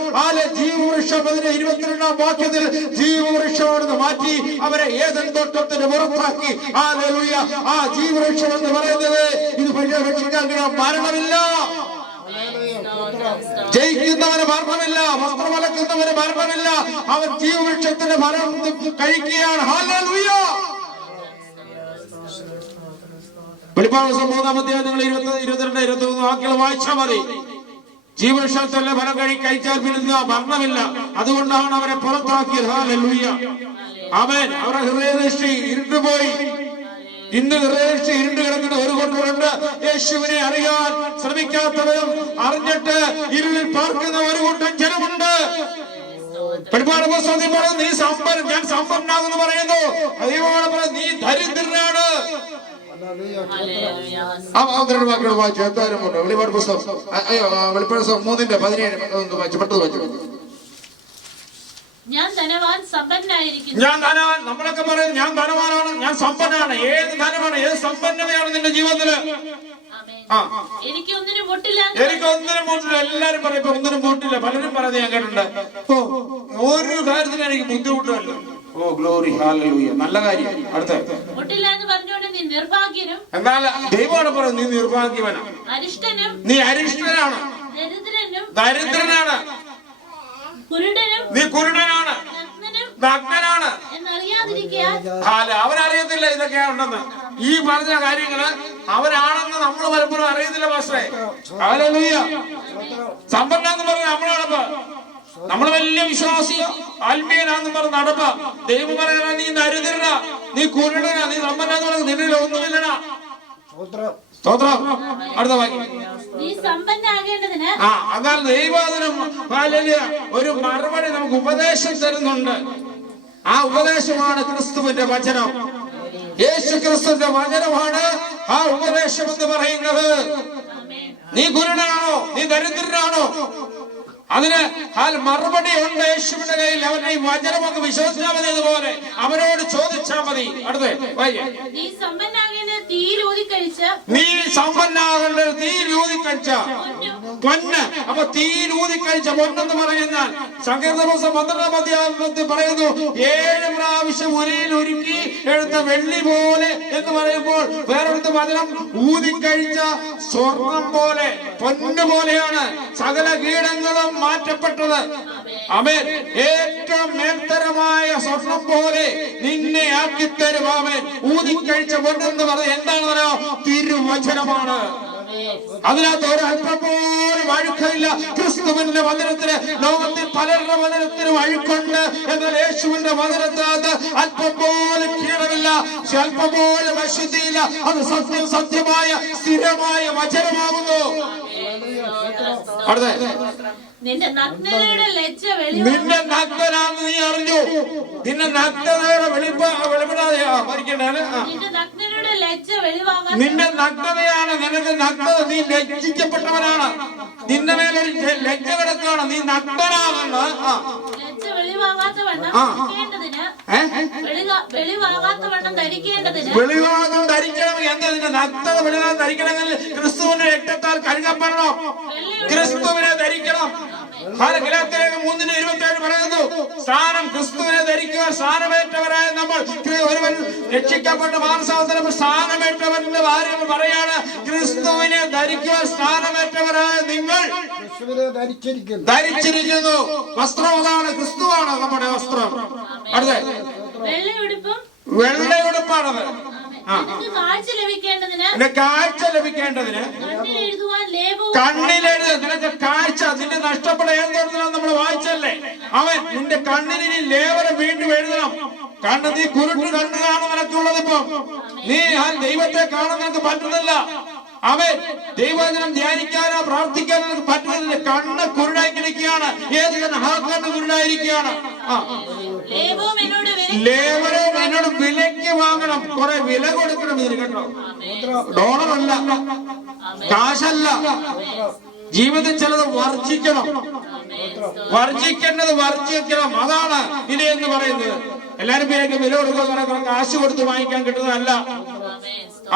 ജീവവൃക്ഷം 22-ാം വാക്യത്തിൽ ജീവവൃക്ഷമാണെന്ന് മാറ്റി അവരെ ഏതെങ്കിലും തോട്ടത്തിന് പുറത്താക്കി. ഹല്ലേലൂയ. ആ ജീവവൃക്ഷം എന്ന് പറയുന്നത് ഇത് രക്ഷിക്കാൻ മരണമില്ല, ജയിക്കുന്നവന് മരണമില്ല, വസ്ത്രമലക്കുന്നവന് മരണമില്ല. അവൻ ജീവവൃക്ഷത്തിന്റെ ഫലം കഴിക്കുകയാണ്. ഹല്ലേലൂയ. വെളിപ്പാട് 3-ാം അധ്യായം നിങ്ങൾ 22-23 വാക്യങ്ങൾ വായിച്ചാൽ മതി. ജീവവൃക്ഷത്തിന്റെ ഫലം കഴിച്ചാൽ പിന്നെ മരണമില്ല. അതുകൊണ്ടാണ് അവരെ പുറത്താക്കിയത്. ഹല്ലേലൂയ. അവൻ അവരുടെ ഹൃദയദൃഷ്ടി ഇരുണ്ടുപോയി. ഇന്ന് ഹൃദയദൃഷ്ടി ഇരുണ്ട് കിടക്കുന്ന ഒരു കൊണ്ടുണ്ട്. യേശുവിനെ അറിയാൻ ശ്രമിക്കാത്തവരും അറിഞ്ഞിട്ട് ഇരുളിൽ പാർക്കുന്ന ഒരു കൂട്ടം ജനമുണ്ട്. വെളിപ്പാട് പുസ്തകത്തിൽ പറയുന്നു നീ സമ്പന്നൻ, ഞാൻ സമ്പന്നനാണെന്ന് പറയുന്നു. അതേപോലെ പറയുന്നു നീ ദരിദ്രനാണ്. വായിച്ചു എന്തായാലും വെളിപ്പാട് പുസ്തകം വെളിപ്പാട് 3:17 വായിച്ചു പെട്ടത് വായിച്ചു. ഞാൻ ധനവാൻ സമ്പന്നനായിരിക്കുന്നു. ഞാൻ ധനവാൻ, നമ്മളൊക്കെ പറയുന്നത് ഞാൻ ധനവാനാണ്, ഞാൻ സമ്പന്നനാണ്. ഏത് ധനമാണ്, ഏത് സമ്പന്നതയാണ് നിന്റെ ജീവിതത്തില്? എനിക്കൊന്നിനും മുട്ടില്ല. എല്ലാരും പറയും ഇപ്പൊ ഒന്നിനും മുട്ടില്ല. പലരും പറയുന്നത് ഞാൻ കേട്ടിട്ടുണ്ട്. ഒരു കാര്യത്തിന് എനിക്ക് ബുദ്ധിമുട്ടല്ല. ഓ ഗ്ലോറി, ഹല്ലേലൂയ. നല്ല കാര്യം. അടുത്ത മുട്ടില്ല എന്ന് പറഞ്ഞുകൊണ്ട് നീ നിർഭാഗ്യനും. എന്നാൽ ദൈവമാണ് പറയുന്നത് നീ നിർഭാഗ്യവനാണ്, അരിഷ്ടനും, നീ അരിഷ്ടനാണ്, ദരിദ്രനാണ്, നീ കുരുടനാണ്, നഗ്നനാണ് എന്നറിയാതിരിക്കാൻ. അവരറിയത്തില്ല ഇതൊക്കെയാണെന്ന്. ഈ പറഞ്ഞ കാര്യങ്ങള് അവരാണെന്ന് നമ്മൾ പലപ്പോഴും അറിയത്തില്ല. പക്ഷേ ഹല്ലേലൂയ. സമ്പന്നന്ന് പറഞ്ഞ നമ്മളാണ്. നമ്മള് വലിയ വിശ്വാസി ആത്മീയനാന്ന് പറഞ്ഞ് നടപ്പ. ദൈവം പറയാ നീ ദരിദ്രനാ, നീ കുരുടനാ, നീ സമ്പന്നാന്ന് പറഞ്ഞ നിന്നിൽ ഒന്നുമില്ലടാ. സ്തോത്രം. അടുത്ത വാക്യം. എന്നാൽ ദൈവം ഒരു മറുപടി നമുക്ക് ഉപദേശം തരുന്നുണ്ട്. ആ ഉപദേശമാണ് ക്രിസ്തുവിന്റെ വചനം. യേശു ക്രിസ്തുവിന്റെ വചനമാണ് ആ ഉപദേശം എന്ന് പറയുന്നത്. നീ കുരുടനാണോ, നീ ദരിദ്രനാണോ, അതിന് മറുപടി ഉണ്ട് യേശുവിന്റെ കയ്യിൽ. അവരുടെ ഈ വചനം ഒന്ന് വിശ്വസിച്ചാൽ മതി. അതുപോലെ അവനോട് ചോദിച്ചാൽ മതി. അടുത്ത് നീ സമ്പന്നാകേണ്ടത് തീയിലൂതി കഴിച്ച പൊന്ന്. അപ്പൊ തീയിലൂതി കഴിച്ച പൊന്നെന്ന് പറയുന്നാൽ സങ്കീർത്തന 12-ാം അധ്യായത്തിൽ പറയുന്നു, 7 പ്രാവശ്യം ഉരയിൽ ഒരുക്കി എടുത്ത വെള്ളി പോലെ എന്ന് പറയുമ്പോൾ വേറൊരു വചനം ഊതിക്കഴിച്ച സ്വർണം പോലെ, പൊന്ന് പോലെയാണ് സകല കീടങ്ങളും മാറ്റപ്പെട്ടത്. ആമേൻ. ഏറ്റവും മേൽത്തരമായ സ്വർണം പോലെ നിന്നെ ആക്കിത്തരും. ആമേൻ. ഊതിക്കഴിച്ച പൊന്നെന്ന് പറഞ്ഞ എന്താണെന്ന് പറയാ, തിരുവചനമാണ്. അതിനകത്ത് ഒരല്പം പോലും അഴുക്കില്ല. ക്രിസ്തുവിന്റെ വചനത്തിന് ലോകത്തിൽ പലരുടെ വചനത്തിനും അഴുക്കുണ്ട്. എന്നാൽ യേശുവിന്റെ വചനത്തിനകത്ത് അല്പം പോലും കീടമില്ല, അല്പം പോലും അശുദ്ധിയില്ല. അത് സത്യമായ സ്ഥിരമായ വചനമാകുന്നു. നിന്റെ നഗ്നതയുടെ ലജ്ജ നിന്റെ നഗ്നനാന്ന് നീ അറിഞ്ഞു. നിന്റെ നഗ്നതയുടെ വെളിപ്പെടാതെയാ മരിക്കേണ്ടത്. നിന്റെ നഗ്നതയാണ് നിനക്ക് നഗ്നത. നീ ലജ്ജിക്കപ്പെട്ടവനാണ്. നിന്റെ മേലൊരു ലജ്ജ കിടക്കുകയാണ്. നീ നഗ്നനാണെന്ന് വെളിവാകം ധരിക്കണം. എന്താ നിന്റെ നഗ്നത വെളിവാകം ധരിക്കണമെങ്കിൽ ക്രിസ്തുവിന്റെ രക്തത്താൽ കഴുകപ്പെടണം. ക്രിസ്തുവിനെ ധരിക്കണം. 3:27 പറയുന്നു, സ്ഥാനം ക്രിസ്തുവിനെ ധരിക്കുക. സ്ഥാനമേറ്റവരായ നമ്മൾ, ഒരുവൻ രക്ഷിക്കപ്പെട്ട മാനസാന്തരം സ്ഥാനമേറ്റവന്റെ കാര്യം പറയാണ്. ക്രിസ്തുവിനെ ധരിക്കുക. സ്ഥാനമേറ്റവരായ നിങ്ങൾ ധരിച്ചിരിക്കുന്നു. വസ്ത്രം അതാണ്, ക്രിസ്തുവാണ് നമ്മുടെ വസ്ത്രം. അടുത്ത വെള്ളയുടുപ്പാണത്. കാഴ്ച ലഭിക്കേണ്ടതിന് കണ്ണിലെഴുത. നിനക്ക് കാഴ്ച നിന്റെ നഷ്ടപ്പെടാൻ എഴുതണം. നമ്മൾ വായിച്ചല്ലേ, അവൻ നിന്റെ കണ്ണിന് ഇനി ലേവനം വീണ്ടും എഴുതണം. കാരണം നീ കുരുട്ട് കണ്ണുകളാണ് നിനക്കുള്ളത്. ഇപ്പം നീ ആ ദൈവത്തെ കാണാൻ നിനക്ക് പറ്റുന്നില്ല. അവൻ ദൈവവചനം ധ്യാനിക്കാനോ പ്രാർത്ഥിക്കാനോ നിനക്ക് പറ്റുന്നില്ല. കണ്ണ് കുരുടായി കിടക്കുകയാണ്. ഏത് കണ്ണ്? ആ കണ്ണ് കുരുടായിരിക്കുകയാണ്. ലേവനം എന്നോട് വിലയ്ക്ക് വാങ്ങണം. കുറെ വില കൊടുക്കണം ഇതിന്, കേട്ടോ. ഡോളറല്ല, കാശല്ല. ജീവിതത്തിൽ ചിലത് വർജിക്കണം. വർജിക്കേണ്ടത് വർജിക്കണം. അതാണ് വില എന്ന് പറയുന്നത്. എല്ലാരും പേരൊക്കെ വില കൊടുക്കുക, കാശ് കൊടുത്ത് വാങ്ങിക്കാൻ കിട്ടുന്നതല്ല.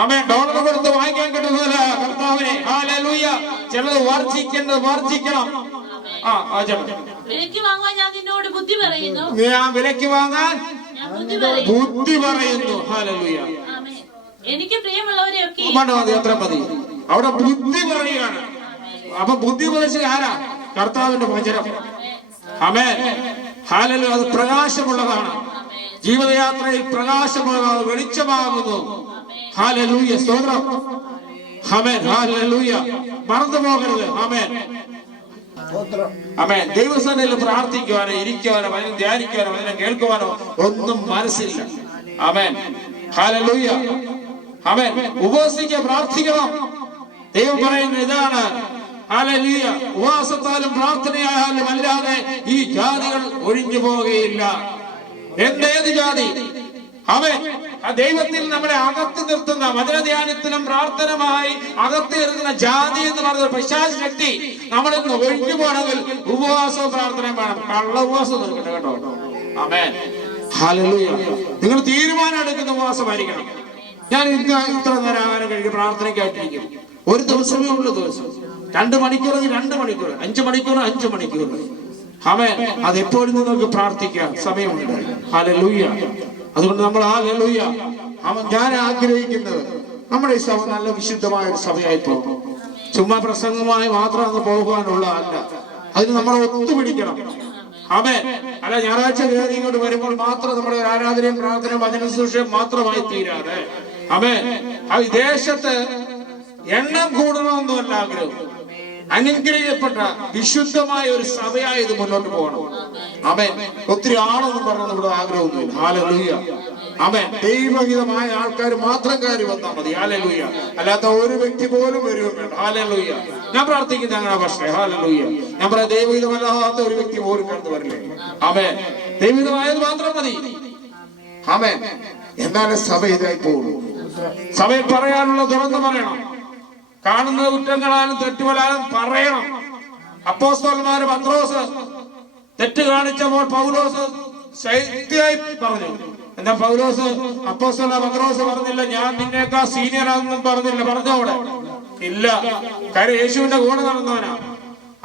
ആമേൻ. ഡോളർ കൊടുത്ത് വാങ്ങിക്കാൻ കിട്ടുന്നതല്ല. കർത്താവിനെ ഹല്ലേലൂയ. ചിലത് വർജിക്കേണ്ടത് വർജിക്കണം. വിലയ്ക്ക് വാങ്ങാൻ ഞാൻ നിന്നോട് ബുദ്ധി പറയുന്നു. ഞാൻ വിലയ്ക്ക് വാങ്ങാൻ ബുദ്ധി പറയുന്നു. ഹല്ലേലൂയ. എനിക്ക് പ്രിയമുള്ളവരെയൊക്കെ എത്ര മതി. അവിടെ ബുദ്ധി പറയുകയാണ്. അപ്പൊ ബുദ്ധി ഉപദേശിച്ച ആരാ? കർത്താവിന്റെ വചനം. ആമേൻ. ഹല്ലേലൂയ. അത് പ്രകാശമുള്ളതാണ്. ജീവിതയാത്രയിൽ പ്രകാശമുള്ളതാണ്, വെളിച്ചമാകുന്നു. ഹല്ലേലൂയ. സ്തോത്രം. ആമേൻ. ഹല്ലേലൂയ. മറന്നു പോകരുത്. ആമേൻ. ആമേൻ. ദൈവസന്നിധിയിൽ പ്രാർത്ഥിക്കുവാനോ ഇരിക്കുവാനോ വചനം ധ്യാനിക്കുവാനോ വചനം കേൾക്കുവാനോ ഒന്നും മനസ്സില്ല. ആമേൻ. ഹല്ലേലൂയ. ആമേൻ. ഉപവസിക്കുക, പ്രാർത്ഥിക്കണം. ദൈവം പറയുന്നത് ഇതാണ്. ഹല്ലേലൂയ. ഉപവാസത്താലും പ്രാർത്ഥനയായാലും അല്ലാതെ ഈ ജാതികൾ ഒഴിഞ്ഞു പോവുകയില്ല. ഏത് ജാതി? അവൻ ആ ദൈവത്തിൽ നമ്മളെ അകത്ത് നിർത്തുന്ന വചനധ്യാനത്തിനും പ്രാർത്ഥനമായി അകത്ത് നിർത്തുന്ന ജാതി എന്ന് പറയുന്ന പിശാച് ശക്തി നമ്മളിൽ നിന്ന് ഒഴിഞ്ഞു പോകണമെങ്കിൽ ഉപവാസവും പ്രാർത്ഥനയും വേണം. കള്ള ഉപവാസം നിർത്തട്ടെ, കേട്ടോ. ആമേൻ. ഹല്ലേലൂയ. നിങ്ങൾ തീരുമാനം എടുക്കുന്ന ഉപവാസമായിരിക്കണം. ഞാൻ ഇത്ര നേരം ആഹാരം കഴിക്കും, പ്രാർത്ഥനയ്ക്കായിട്ടിരിക്കും. ഒരു ദിവസമേ ഉള്ളൂ. ദിവസം 2 മണിക്കൂർ, 2 മണിക്കൂർ, 5 മണിക്കൂർ, 5 മണിക്കൂർ. ആമേൻ. അതെപ്പോഴും നിങ്ങൾക്ക് പ്രാർത്ഥിക്കാം, സമയമുണ്ട്. ഹല്ലേലൂയ. അതുകൊണ്ട് നമ്മൾ ഹല്ലേലൂയ. ഞാൻ ആഗ്രഹിക്കുന്നത് നമ്മുടെ ഈ സഭ നല്ല വിശുദ്ധമായ ഒരു സഭയായി പോകും. ചുമ്മാ പ്രസംഗമായി മാത്രം അങ്ങ് പോകുവാനുള്ള അല്ല. അതിന് നമ്മൾ ഒത്തുപിടിക്കണം. ആമേൻ. അല്ല ഞായറാഴ്ച കയറി ഇങ്ങോട്ട് വരുമ്പോൾ മാത്രം നമ്മുടെ ആരാധനയും പ്രാർത്ഥനയും വചന ശുശ്രൂഷയും മാത്രമായി തീരാതെ, ആമേൻ, ആ ദേശത്ത് എണ്ണം കൂടണമെന്നല്ല ആഗ്രഹം. അനുഗ്രഹിക്കപ്പെട്ട വിശുദ്ധമായ ഒരു സഭയായി ഇത് മുന്നോട്ട് പോകണം. ആമേൻ. ഒത്തിരി ആളൊന്നും പറഞ്ഞത് ഇവിടെ ആഗ്രഹമൊന്നുമില്ല. ഹല്ലേലൂയ. ആമേൻ. ദൈവഹിതമായ ആൾക്കാർ മാത്രം കയറി വന്നാൽ മതി. ഹല്ലേലൂയ. അല്ലാത്ത ഒരു വ്യക്തി പോലും വരുകയും വേണ്ട. ഹല്ലേലൂയ. ഞാൻ പ്രാർത്ഥിക്കുന്ന അങ്ങനെ പക്ഷേ ഹല്ലേലൂയ. ഞാൻ പറയാം, ദൈവഹിതമല്ലാത്ത ഒരു വ്യക്തി പോലും കടന്നു വരില്ലേ. ആമേൻ. ദൈവികമായത് മാത്രം മതി. ആമേൻ. എന്നാലും സഭ ഇതായി പോകുന്നു. സഭയിൽ പറയാനുള്ള തുറന്നു പറയണം. കാണുന്ന കുറ്റങ്ങളാലും തെറ്റുകളാലും പറയണം. അപ്പോസ്തലന്മാര് പത്രോസ് തെറ്റ് കാണിച്ചപ്പോൾ പൗലോസ് ശക്തിയായി പറഞ്ഞു. എന്നാ പൗലോസ് അപ്പോസ്തല പത്രോസ് പറഞ്ഞില്ല, ഞാൻ നിന്നേക്കാ സീനിയർ ആണെന്നും പറഞ്ഞില്ല. പറഞ്ഞോടെ ഇല്ല, കാര്യം യേശുവിന്റെ കൂടെ നടന്നവനാ.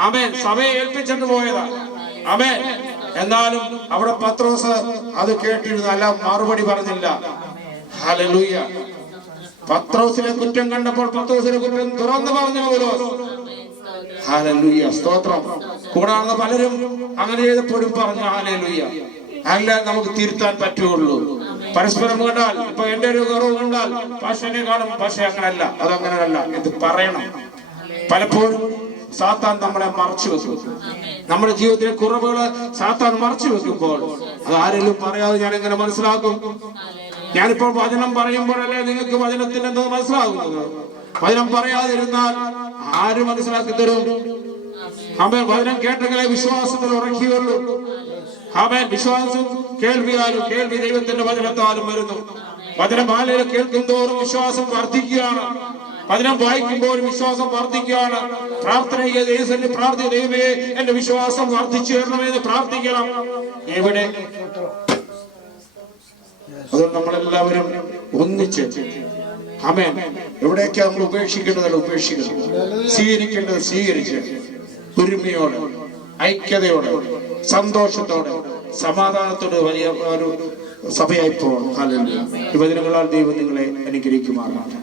ആമേൻ. സഭയെ ഏൽപ്പിച്ചിട്ട് പോയതാ. ആമേൻ. എന്നാലും അവിടെ പത്രോസ് അത് കേട്ടിരുന്നു, അല്ല മറുപടി പറഞ്ഞില്ല. ഹല്ലേലൂയ. പത്രോസിനെ കുറ്റം കണ്ടപ്പോൾ പത്രോസിനെ കുറ്റം തുറന്നു പറഞ്ഞു പൗലോസ്. ഹല്ലേലൂയ. സ്തോത്രം. കൂടാതെ പലരും അങ്ങനെ ചെയ്തപ്പോഴും പറഞ്ഞു ഹല്ലേലൂയ. അല്ല, നമുക്ക് തിരുത്താൻ പറ്റുള്ളൂ. പരസ്പരം കണ്ടാൽ, ഇപ്പൊ എന്റെ ഒരു കുറവ് കണ്ടാൽ ഭാഷനെ കാണും, പക്ഷെ അങ്ങനല്ല, അതങ്ങനല്ല, ഇത് പറയണം. പലപ്പോഴും സാത്താൻ നമ്മളെ മറച്ചു വെക്കും. നമ്മുടെ ജീവിതത്തിലെ കുറവുകള് സാത്താൻ മറച്ചു വെക്കുമ്പോൾ അത് ആരെങ്കിലും പറയാതെ ഞാൻ എങ്ങനെ മനസ്സിലാക്കും? ഞാനിപ്പോൾ വചനം പറയുമ്പോഴല്ലേ നിങ്ങൾക്ക് വചനത്തിന് എന്തോ മനസ്സിലാകുന്നത്? വചനം പറയാതിരുന്നാൽ ആര് മനസ്സിലാക്കി തരും? ആമേൻ. വചനം കേട്ടെങ്കിലേ വിശ്വാസത്തിൽ ഉറക്കുകയുള്ളൂ. ആമേൻ. വിശ്വാസം കേൾവിയാലും, കേൾവി ദൈവത്തിന്റെ വചനത്താലും വരുന്നു. വചനമാലയിൽ കേൾക്കും തോറും വിശ്വാസം വർദ്ധിക്കുകയാണ്. വചനം വായിക്കുമ്പോഴും വിശ്വാസം വർദ്ധിക്കുകയാണ്. പ്രാർത്ഥനയെ ദൈവത്തിന്റെ പ്രാർത്ഥന, ദൈവമേ എന്റെ വിശ്വാസം വർദ്ധിച്ചു തരണമെന്ന് പ്രാർത്ഥിക്കണം. എവിടെ? അതുകൊണ്ട് നമ്മളെല്ലാവരും ഒന്നിച്ച് ആമേൻ. എവിടെയൊക്കെ നമ്മൾ ഉപേക്ഷിക്കേണ്ടതല്ല ഉപേക്ഷിക്കണം, സ്വീകരിക്കേണ്ടത് സ്വീകരിച്ച് ഒരുമയോടെ, ഐക്യതയോടെ, സന്തോഷത്തോടെ, സമാധാനത്തോടെ വലിയ ഒരു സഭയായി പോകണം. ഹല്ലേലൂയ. ഈ വചനങ്ങളാൽ ദൈവം നിങ്ങളെ അനുഗ്രഹിക്കുമാറാകട്ടെ.